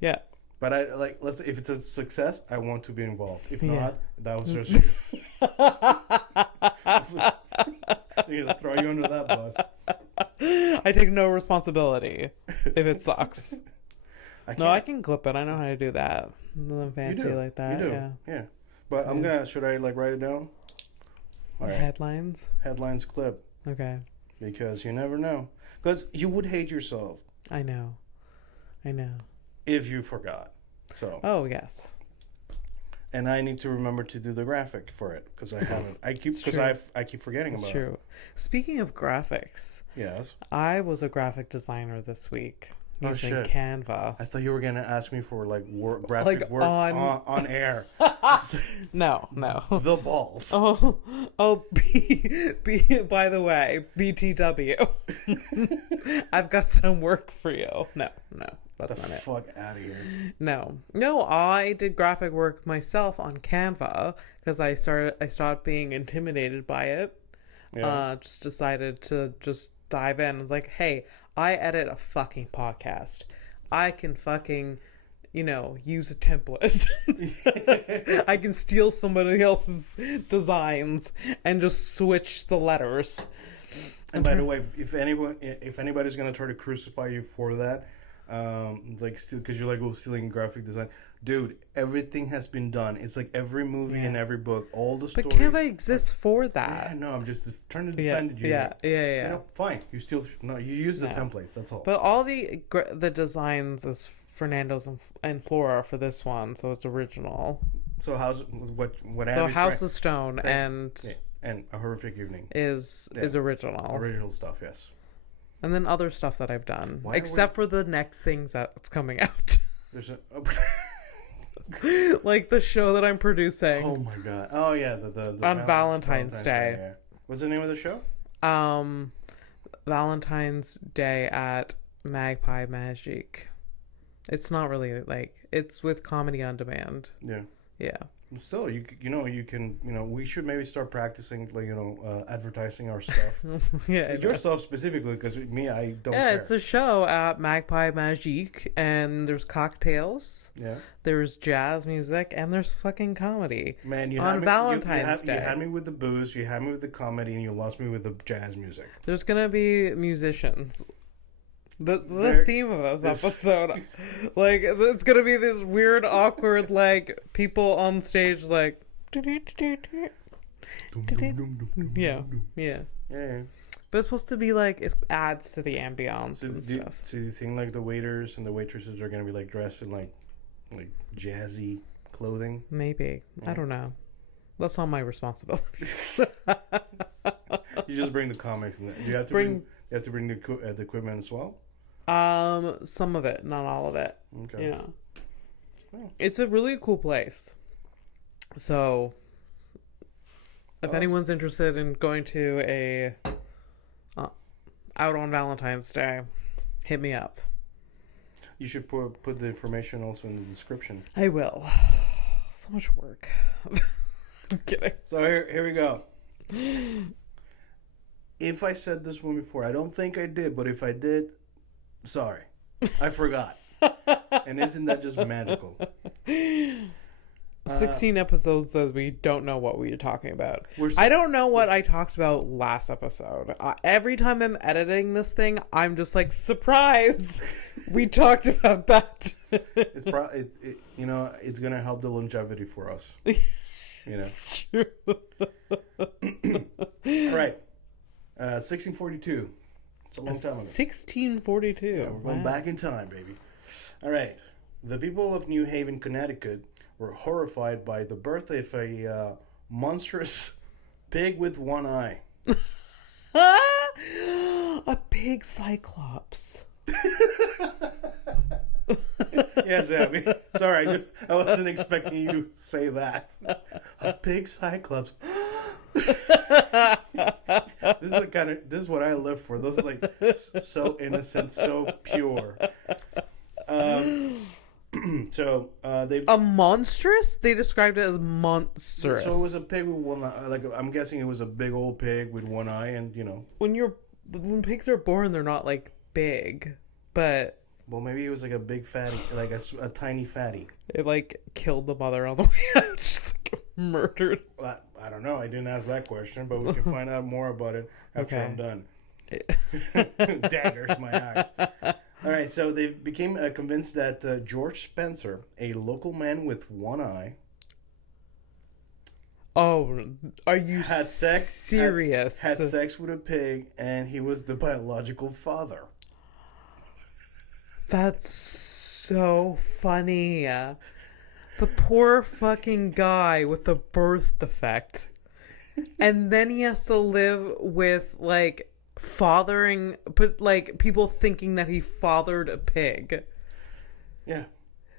Yeah. But if it's a success, I want to be involved. If not, that was just you. I'm gonna throw you under that bus. I take no responsibility if it sucks. I can clip it. I know how to do that. Nothing fancy like that. You do. Yeah. But I'm gonna. Should I write it down? All right. Headlines clip. Okay. Because you never know. Because you would hate yourself. I know. If you forgot. So. Oh yes. And I need to remember to do the graphic for it because I haven't. I keep forgetting about it. It's true. Speaking of graphics. Yes. I was a graphic designer this week using Canva. I thought you were gonna ask me for graphic work on air. No. The balls. By the way, BTW. I've got some work for you. No. That's not it. Fuck out of here. No, I did graphic work myself on Canva because I stopped being intimidated by it. Yeah. Just decided to just dive in. I was like, hey, I edit a fucking podcast. I can fucking, use a template. I can steal somebody else's designs and just switch the letters. And by the way, if anybody's gonna try to crucify you for that, it's like because you're like, stealing graphic design, dude. Everything has been done. It's like every movie and every book, all the stories. But Canva exists for that. Yeah, no, I'm just trying to defend you. Yeah. Fine. You use the templates. That's all. But all the designs is Fernando's and Flora for this one, so it's original. So House of Stone and A Horrific Evening is original. Original stuff, yes. And then other stuff that I've done, except for the next things that's coming out. There's like the show that I'm producing. Oh my god! Oh yeah, the on Valentine's Day. Yeah. What's the name of the show? Valentine's Day at Magpie Magic. It's not really it's with Comedy on Demand. Yeah. Yeah. Still, you can we should maybe start practicing advertising our stuff. Your stuff specifically, because me, I don't care. It's a show at Magpie Magique, and there's cocktails. Yeah. There's jazz music, and there's fucking comedy. Man, you on Valentine's Day. You had me with the booze, you had me with the comedy, and you lost me with the jazz music. There's gonna be musicians. The theme of this episode, it's gonna be this weird, awkward, people on stage, yeah. But it's supposed to be it adds to the ambiance and stuff. So do you think the waiters and the waitresses are gonna be dressed in jazzy clothing? Maybe. Yeah. I don't know. That's not my responsibility. You just bring the comics and you have to bring the equipment as well. Some of it, not all of it. Okay. Yeah. Oh. It's a really cool place. So, if anyone's interested in going to a out on Valentine's Day, hit me up. You should put the information also in the description. I will. So much work. I'm kidding. So here we go. If I said this one before, I don't think I did, but if I did, sorry. I forgot. And isn't that just magical? 16 episodes says we don't know what we are talking about. I don't know what I talked about last episode. Every time I'm editing this thing, I'm just surprise! We talked about that. It's going to help the longevity for us. It's true. All right. 1642. It's a long time ago. 1642. Yeah, we're going back in time, baby. All right. The people of New Haven, Connecticut were horrified by the birth of a monstrous pig with one eye. A pig cyclops. Yes, Abby. Sorry, I wasn't expecting you to say that. A pig cyclops. This is what I live for. Those like so innocent, so pure. So they a monstrous. They described it as monstrous. So it was a pig with one eye. Like I'm guessing it was a big old pig with one eye, and when pigs are born, they're not like big, but. Well, maybe it was like a big fatty, like a tiny fatty. It like killed the mother on the way out, just like murdered. Well, I don't know. I didn't ask that question, but we can find out more about it after I'm done. Daggers my eyes. All right, so they became convinced that George Spencer, a local man with one eye. Oh, are you serious? Had sex with a pig, and he was the biological father. That's so funny. The poor fucking guy with the birth defect. And then he has to live with, like, fathering, but, like, people thinking that he fathered a pig. Yeah.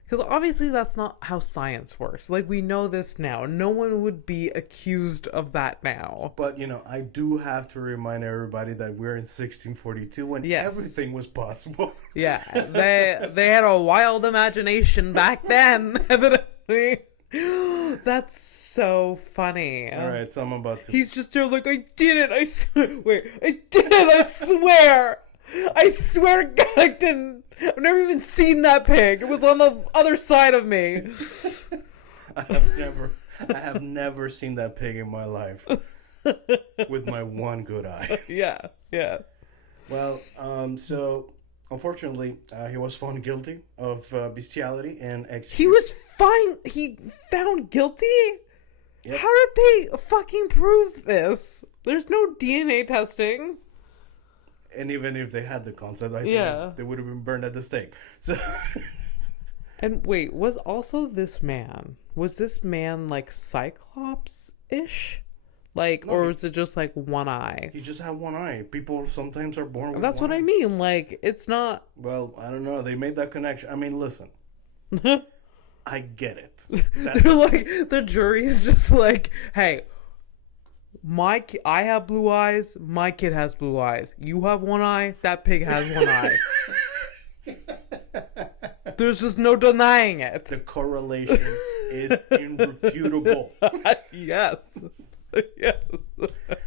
Because obviously that's not how science works. Like, we know this now. No one would be accused of that now. But, I do have to remind everybody that we're in 1642 when everything was possible. Yeah. They had a wild imagination back then, evidently. That's so funny. All right, so I'm about to... He's just there like, I did it, I swear. Wait, I did it, I swear. I swear to God, I didn't. I've never even seen that pig. It was on the other side of me. I have never seen that pig in my life with my one good eye. Yeah. Well, so unfortunately, he was found guilty of bestiality and execution. He found guilty? Yep. How did they fucking prove this? There's no DNA testing. And even if they had the concept, I think they would have been burned at the stake. So, and wait, was this man like Cyclops-ish? Like, no, or was it just like one eye? He just had one eye. People sometimes are born with That's one what eye. I mean. Like, it's not... Well, I don't know. They made that connection. I mean, listen. I get it. They're like, the jury's just like, hey... I have blue eyes. My kid has blue eyes. You have one eye. That pig has one eye. There's just no denying it. The correlation is irrefutable. Yes.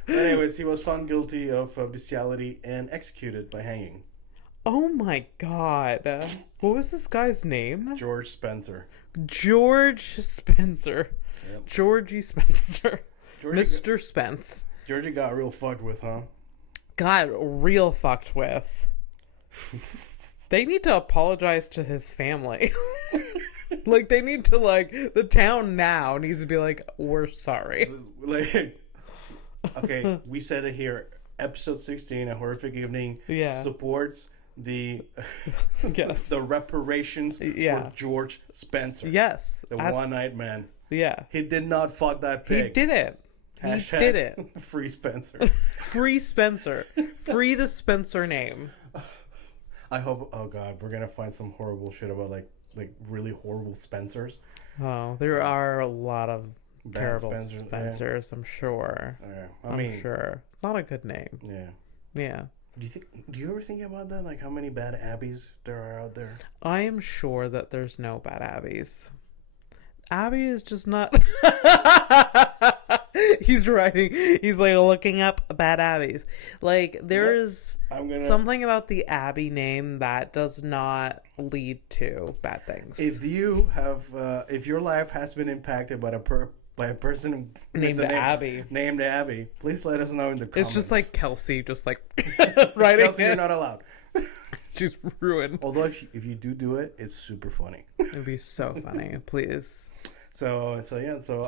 Anyways, he was found guilty of bestiality and executed by hanging. Oh my God. What was this guy's name? George Spencer. George Spencer. Yep. Georgie Spencer. Mr. Spence. Georgie got real fucked with, huh? Got real fucked with. They need to apologize to his family. Like, they need to, like, the town now needs to be like, we're sorry. Like, okay, we said it here. Episode 16, A Horrific Evening, supports the the reparations for George Spencer. Yes. The one-eyed man. Yeah. He did not fuck that pig. He didn't. Hashtag he didn't. Free Spencer. Free Spencer. Free the Spencer name. I hope... Oh, God. We're going to find some horrible shit about, like really horrible Spencers. Oh, there are a lot of terrible Spencers, I'm sure. Yeah. I'm sure. It's not a good name. Yeah. Do you ever think about that? Like, how many bad Abbeys there are out there? I am sure that there's no bad Abbeys. Abby is just not... He's writing. He's like looking up bad Abbeys. Like, there's something about the Abby name that does not lead to bad things. If you have, if your life has been impacted by a person named Abby, please let us know in the comments. It's just like Kelsey, just like writing. Kelsey, you're not allowed. She's ruined. Although if you do it, it's super funny. It'd be so funny, please. So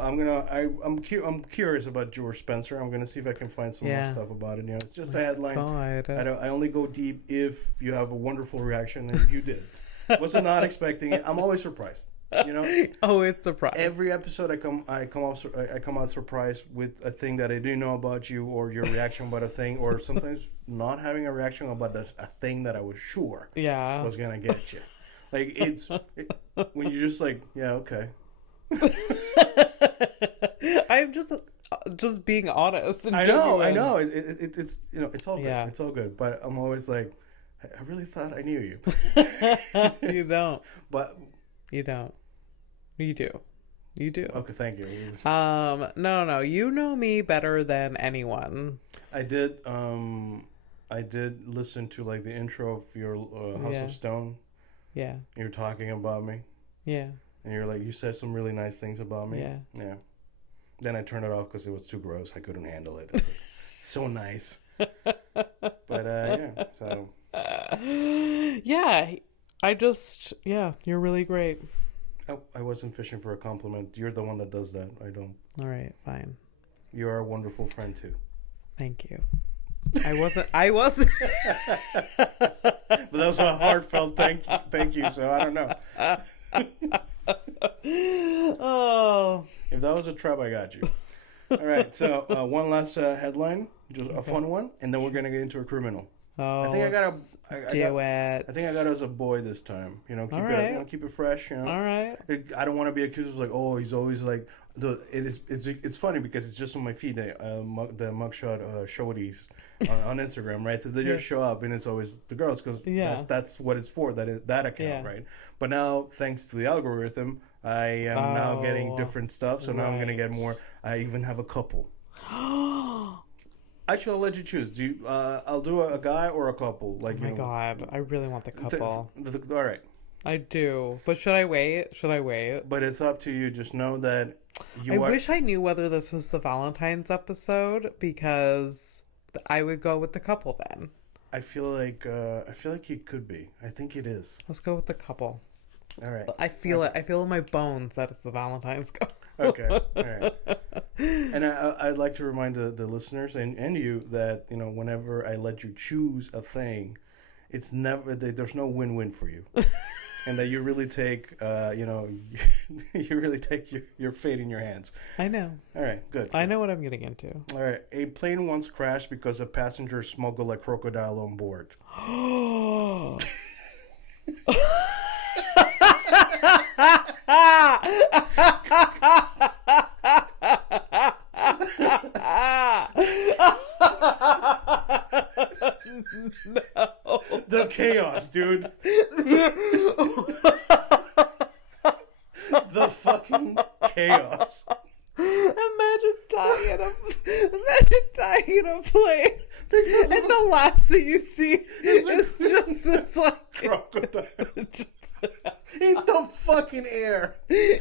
I'm curious about George Spencer. I'm gonna see if I can find some more stuff about it. It's just a headline. I only go deep if you have a wonderful reaction, and you did. Was not expecting it. I'm always surprised. You know? Oh, it's a surprise. Every episode, I come out surprised with a thing that I didn't know about you, or your reaction about a thing, or sometimes not having a reaction about a thing that I was sure was gonna get you. Like when you're just like, yeah, okay. I'm just being honest. And I know. It's it's all good. Yeah. It's all good. But I'm always like, I really thought I knew you. You don't. But you don't. You do. You do. Okay, thank you. No. You know me better than anyone. I did listen to like the intro of your House of Stone. Yeah. You're talking about me. Yeah. And you're like, you said some really nice things about me. Yeah. Yeah. Then I turned it off because it was too gross. I couldn't handle it. It's like, so nice. But yeah. So. Yeah. You're really great. I wasn't fishing for a compliment. You're the one that does that. I don't. All right, fine. You are a wonderful friend too. Thank you. I wasn't. But that was a heartfelt thank you. So I don't know. Oh. If that was a trap, I got you. All right. So one last headline, just a fun one, and then we're gonna get into a criminal. Oh, I think I got it as a boy this time. Keep it fresh. All right. I don't want to be accused of like, oh, he's always like. It's funny because it's just on my feed. The mugshot shorties on Instagram, right? So they just show up, and it's always the girls because that's what it's for. That account, right? But now, thanks to the algorithm, I am now getting different stuff. So now I'm gonna get more. I even have a couple. Actually, I'll let you choose. Do you? I'll do a guy or a couple. Like, oh my God, I really want the couple. All right. I do, but should I wait? But it's up to you. Just know that I wish I knew whether this was the Valentine's episode because I would go with the couple then. I feel like it could be. I think it is. Let's go with the couple. All right. I feel it. I feel in my bones that it's the Valentine's couple. Okay. All right. And I'd like to remind the listeners and you that, whenever I let you choose a thing, it's never, there's no win-win for you. And that you really take, your fate in your hands. I know. All right, good. I know what I'm getting into. All right. A plane once crashed because a passenger smuggled a crocodile on board. No. The chaos, dude. The fucking chaos. Imagine dying in a plane, and the last thing you see is just this like crocodile in the fucking air.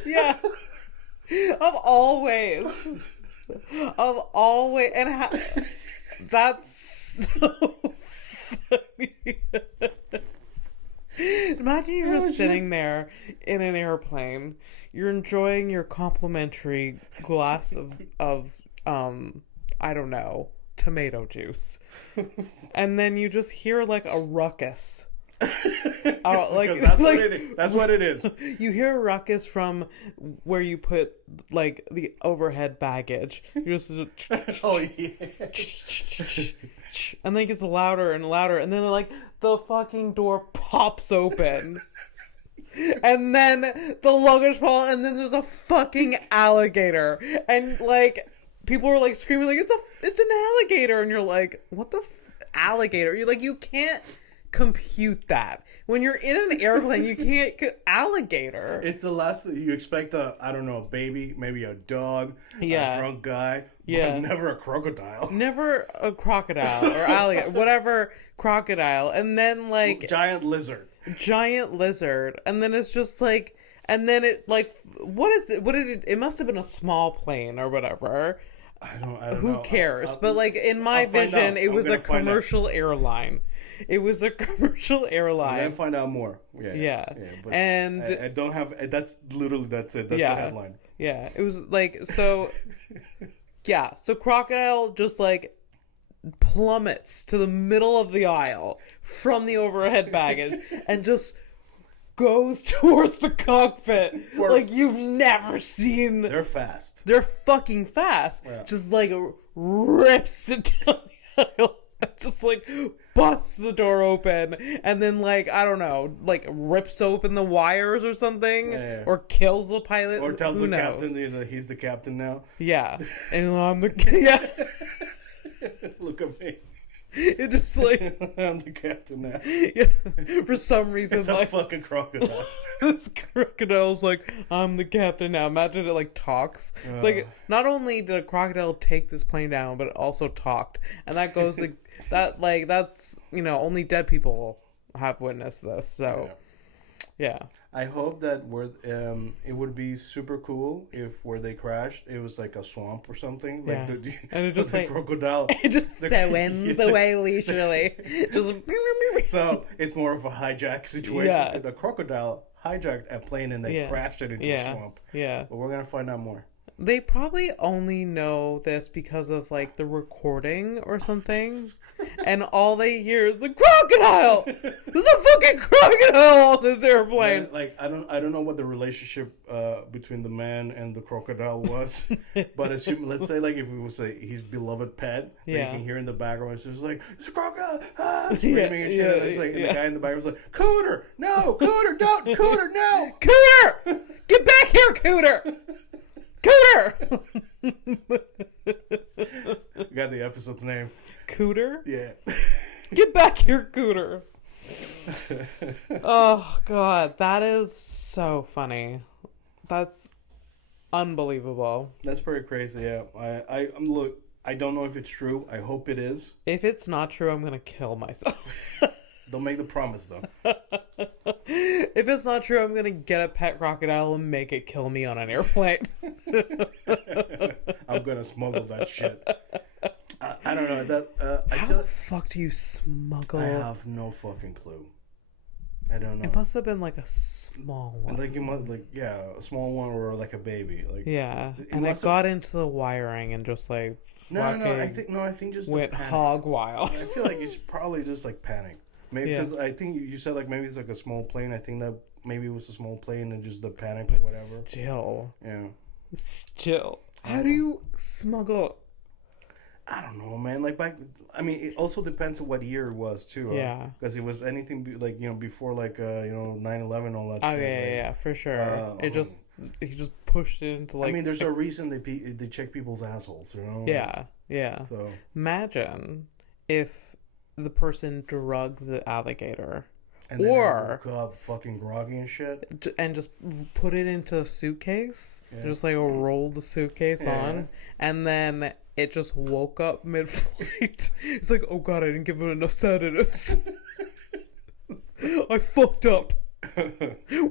Yeah. Of all ways, and that's so funny. Imagine you're just sitting there in an airplane. You're enjoying your complimentary glass of I don't know, tomato juice, and then you just hear like a ruckus. That's what it is. You hear a ruckus from where you put like the overhead baggage. You just oh yeah. And then it gets louder and louder, and then like the fucking door pops open. And then the luggage falls, and then there's a fucking alligator, and like people are like screaming like it's an alligator, and you're like, what the alligator? You're like, you can't compute that when you're in an airplane. You can't alligator. It's the last thing you expect. A baby, maybe a dog, a drunk guy, but never a crocodile. Never a crocodile or alligator, whatever crocodile, and then like giant lizard, and then it's just like, and then it like, what is it? What did it? It must have been a small plane or whatever. I don't know. Who cares? But like in my vision, it was a commercial airline. It was a commercial airline. I'm gonna find out more. Yeah. But and I don't have. That's literally that's it. That's the headline. Yeah. It was like so. Yeah. So crocodile just like plummets to the middle of the aisle from the overhead baggage and just goes towards the cockpit. Like, you've never seen... They're fast. They're fucking fast. Yeah. Just, like, rips it down the aisle. Just, like, busts the door open. And then, like, I don't know, like, rips open the wires or something. Yeah. Or kills the pilot. Or tells the captain that he's the captain now. Yeah. And I'm the... Yeah. Look at me. It just like I'm the captain now. Yeah, for some reason, it's like a fucking crocodile. This crocodile's like, I'm the captain now. Imagine it like talks. Like, not only did a crocodile take this plane down, but it also talked, and that goes like that. Like that's only dead people have witnessed this. So yeah. I hope that it would be super cool if where they crashed it was like a swamp or something. Yeah. Like and it just the crocodile. It just swims away leisurely. Just so it's more of a hijack situation. Yeah. The crocodile hijacked a plane and they crashed it into a swamp. Yeah. But we're gonna find out more. They probably only know this because of like the recording or something, and all they hear is the crocodile. There's a fucking crocodile on this airplane. Yeah, like I don't know what the relationship between the man and the crocodile was, but let's say like if it was his beloved pet, that you can hear in the background, it's just like it's a crocodile screaming and shit. And it's like and the guy in the background was like, Cooter, no, Cooter, don't, Cooter, no, Cooter, get back here, Cooter. Cooter! We got the episode's name. Cooter? Yeah. Get back here, Cooter. Oh, God. That is so funny. That's unbelievable. That's pretty crazy, yeah. I don't know if it's true. I hope it is. If it's not true, I'm going to kill myself. Don't make the promise, though. If it's not true, I'm going to get a pet crocodile and make it kill me on an airplane. I'm going to smuggle that shit. I don't know. How the fuck do you smuggle? I have no fucking clue. I don't know. It must have been like a small one. Like, a small one or like a baby. Like, yeah. And it got into the wiring and just like I think just went hog wild. I feel like it's probably just like panic. Maybe because I think you said like maybe it's like a small plane. I think that maybe it was a small plane and just the panic or whatever. Still. Yeah. Still. How do you smuggle? I don't know, man. Like it also depends on what year it was too. Yeah. Because it was anything before 9/11 all that. Oh shit, yeah, for sure. He just pushed it into like. I mean, there's a reason they check people's assholes, you know. Yeah, yeah. So imagine if the person drugged the alligator, and or woke up fucking groggy and shit, and just put it into a suitcase, just like rolled the suitcase on, and then it just woke up mid-flight. It's like, oh god, I didn't give it enough sedatives. I fucked up.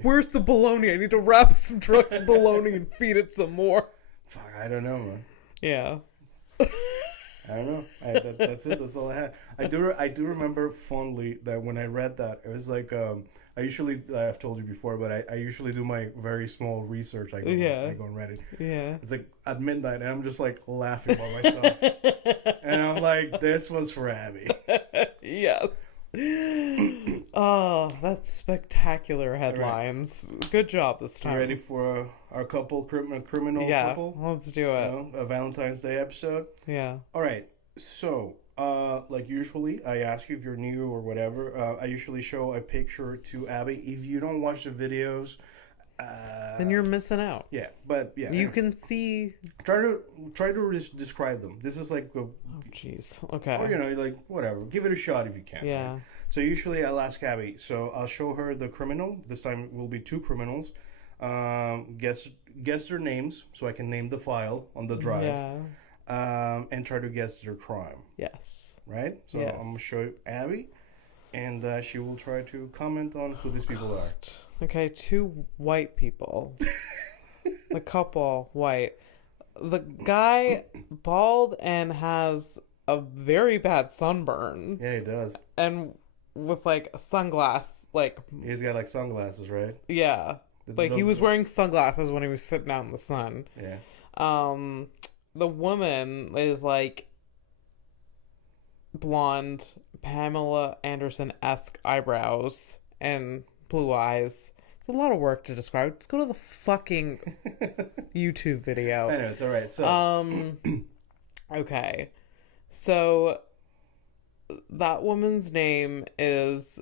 Where's the bologna? I need to wrap some drugs in bologna and feed it some more. Fuck, I don't know, man. Yeah. I don't know. That's it. That's all I had. I do remember fondly that when I read that, it was like I've told you before, but I usually do my very small research. I go on Reddit. Yeah. It's like at midnight, and I'm just like laughing by myself, and I'm like, this was for Abby. Yes. Oh, that's spectacular headlines. Right. Good job this time. You ready for our criminal couple? Let's do it. A Valentine's Day episode. Yeah. All right. So, like usually, I ask you if you're new or whatever. I usually show a picture to Abby. If you don't watch the videos, then you're missing out. Yeah, but yeah, you can see. Try to describe them. This is like. Oh jeez. Okay. Or like whatever. Give it a shot if you can. Yeah. Right? So usually I'll ask Abby. So I'll show her the criminal. This time it will be two criminals. Guess their names so I can name the file on the drive. Yeah. And try to guess their crime. Yes. Right. So I'm gonna show Abby. And she will try to comment on who these people are. Okay, two white people. The couple, white. The guy, bald and has a very bad sunburn. Yeah, he does. And with, like, sunglasses, like... He's got, like, sunglasses, right? Yeah. He was wearing sunglasses when he was sitting out in the sun. Yeah. The woman is, like... blonde, Pamela Anderson-esque eyebrows and blue eyes. It's a lot of work to describe. Let's go to the fucking YouTube video. I know, it's alright. So okay. So that woman's name is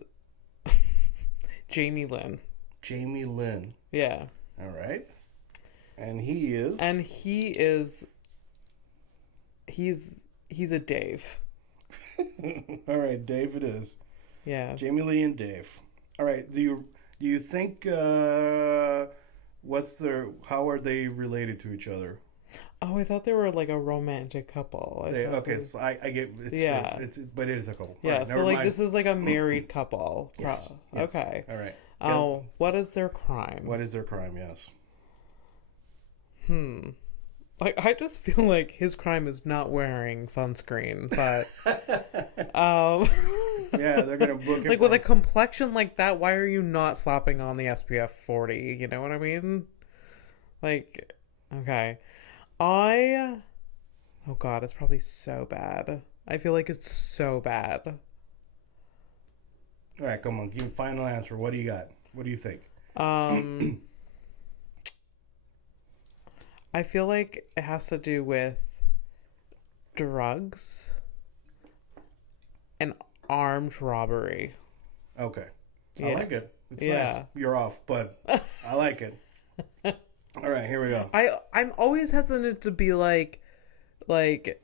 Jamie Lynn. Jamie Lynn. Yeah. Alright. And he is he's a Dave. Alright, Dave it is. Yeah. Jamie Lee and Dave. Alright, do you think how are they related to each other? Oh, I thought they were like a romantic couple. So I get it's true. But it is a couple. Yeah, right, so like mind. This is like a married couple. Yes. Okay. All right. Oh, what is their crime? What is their crime? Yes. Like, I just feel like his crime is not wearing sunscreen, but yeah, they're gonna book him like with a complexion like that. Why are you not slapping on the SPF 40? You know what I mean? Like, okay. Oh God, it's probably so bad. I feel like it's so bad. All right, come on, give me a final answer. What do you got? What do you think? I feel like it has to do with drugs and armed robbery. Okay. Yeah. I like it. It's nice. You're off, but I like it. All right, here we go. I'm always hesitant to be like you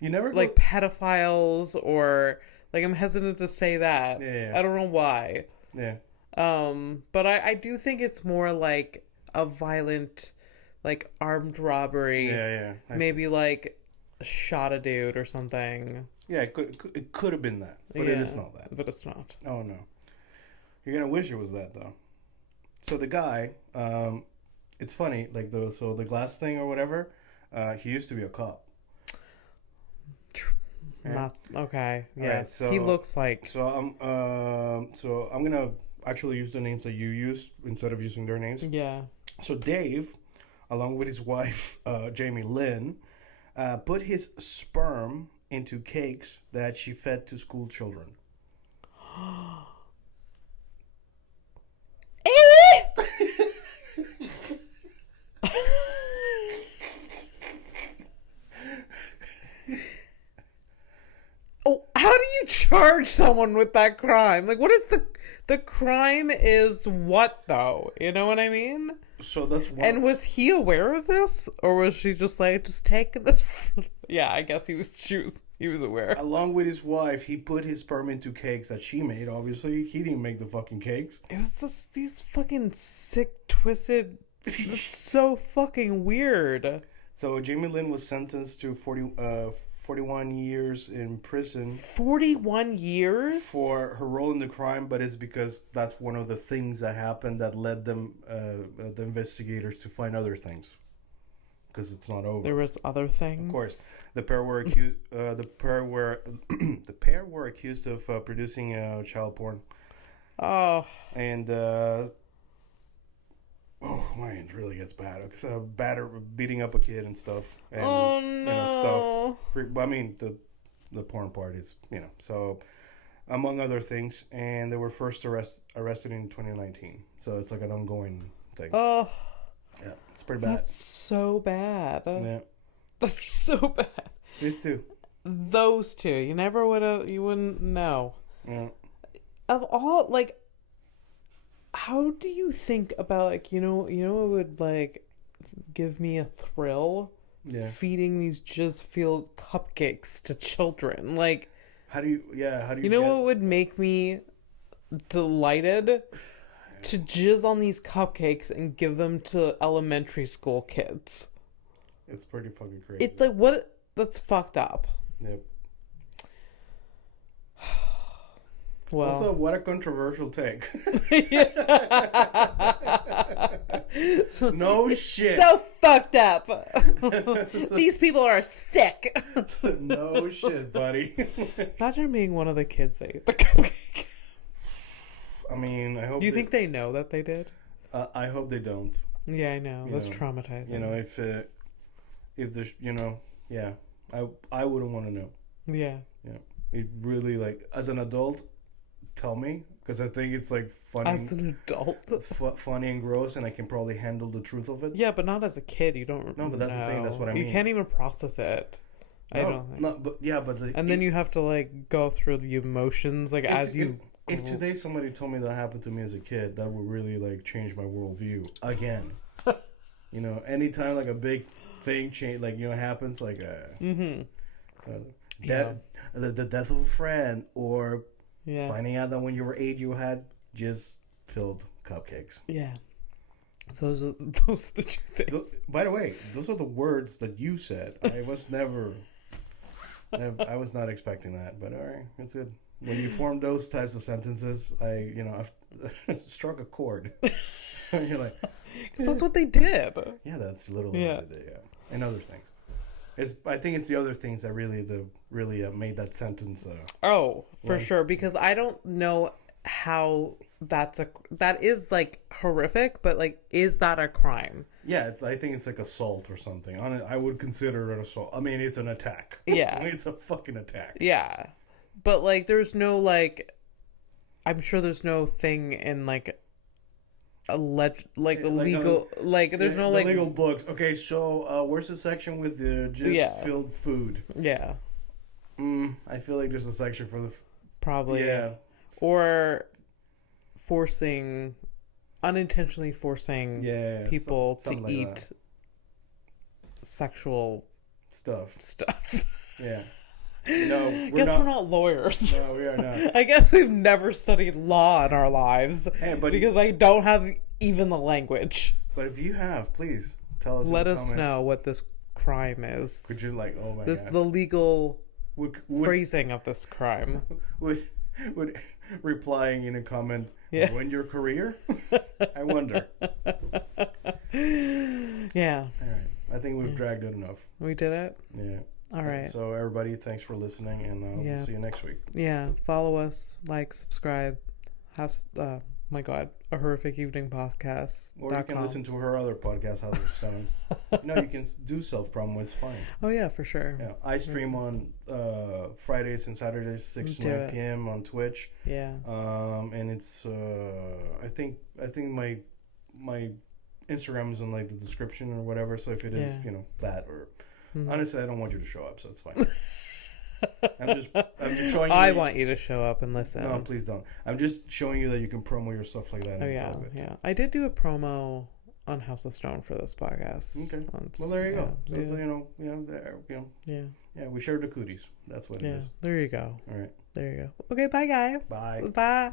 never like pedophiles or like I'm hesitant to say that. Yeah. I don't know why. Yeah. But I do think it's more like a violent, like armed robbery. Yeah. Maybe like shot a dude or something. Yeah, it could have been that, but it is not that. But it's not. Oh no, you're gonna wish it was that though. So the guy, it's funny, like the glass thing or whatever. He used to be a cop. Yeah. Not okay. Yes, right, so, he looks like. So I'm gonna actually use the names that you used instead of using their names. Yeah. So Dave, along with his wife Jamie Lynn, put his sperm into cakes that she fed to school children. Oh, how do you charge someone with that crime? Like, what is the crime is what though? You know what I mean? So that's one. And was he aware of this, or was she just like just taking this? Yeah, I guess he was aware. Along with his wife, he put his sperm into cakes that she made. Obviously, he didn't make the fucking cakes. It was just these fucking sick, twisted. It's so fucking weird. So Jamie Lynn was sentenced to 41 years in prison. 41 years? For her role in the crime, but it's because that's one of the things that happened that led them, the investigators, to find other things. Because it's not over. There was other things? Of course. The pair were accused, the pair were accused of producing child porn. Oh. And, oh man, it really gets bad. So beating up a kid and stuff. And, oh no! Stuff. I mean, the porn part is, so among other things. And they were first arrested in 2019. So it's like an ongoing thing. Oh, yeah, it's pretty bad. That's so bad. Yeah, that's so bad. These two. Those two. You never you wouldn't know. Yeah. Of all, like. How do you think about, like, it would, like, give me a thrill? Yeah. Feeding these jizz-filled cupcakes to children. Like, how do you what would make me delighted? To jizz on these cupcakes and give them to elementary school kids. It's pretty fucking crazy. It's like, what? That's fucked up. Yep. Well, also, what a controversial take. No shit. So fucked up. These people are sick. No shit, buddy. Imagine being one of the kids that ate the cupcake. I mean, I hope. Do you think they know that they did? I hope they don't. Yeah, I know. That's traumatizing. If there's, yeah, I wouldn't want to know. Yeah. Yeah. It really, like, as an adult, tell me, because I think it's like funny as an adult, funny and gross, and I can probably handle the truth of it. Yeah, but not as a kid. You don't. No, but that's the thing. That's what I mean. You can't even process it. No, I don't think. No, but yeah, but and then you have to like go through the emotions like as you. If today somebody told me that happened to me as a kid, that would really like change my worldview again. You know, anytime like a big thing change, like happens, like the death of a friend, or finding out that when you were 8 you had just filled cupcakes. Yeah. So those are the two things. By the way, those are the words that you said. I was I was not expecting that, but all right, it's good. When you form those types of sentences, I've struck a chord. You're like, that's what they did. Yeah, that's literally what they did. Yeah, and other things. I think it's the other things that really made that sentence. For sure, because I don't know how that is like horrific, but like, is that a crime? Yeah, I think it's like assault or something. I would consider it assault. I mean, it's an attack. Yeah, it's a fucking attack. Yeah, but like, there's no like, I'm sure there's no thing in like legal there's no like legal books. Okay, so where's the section with the filled food? Yeah. I feel like there's a section for the probably or unintentionally forcing people to like eat that. Sexual stuff. Yeah. No, we're not lawyers. No, we are not. I guess we've never studied law in our lives. Because I don't have even the language. But if you have, please tell us. Let us know what this crime is. Could you oh my God. The legal phrasing of this crime. Would replying in a comment ruin your career? I wonder. Yeah. All right. I think we've dragged it enough. We did it? Yeah. All right. So everybody, thanks for listening, and we'll see you next week. Yeah. Follow us, like, subscribe. Have my God, a horrific evening podcast. Or you can listen to her other podcast, House of Stone. You can do self-promo. It's fine. Oh yeah, for sure. Yeah, I stream on Fridays and Saturdays, 6 to 9 p.m. on Twitch. Yeah. And it's I think my Instagram is in like the description or whatever. So if it is that or. Honestly, I don't want you to show up, so it's fine. I'm just showing you. I want you to show up and listen. No, please don't. I'm just showing you that you can promo your stuff like that. Yeah. I did do a promo on House of Stone for this podcast. Okay. Well, there you go. So, Yeah, we shared the cooties. That's what it is. There you go. All right. There you go. Okay, bye guys. Bye. Bye.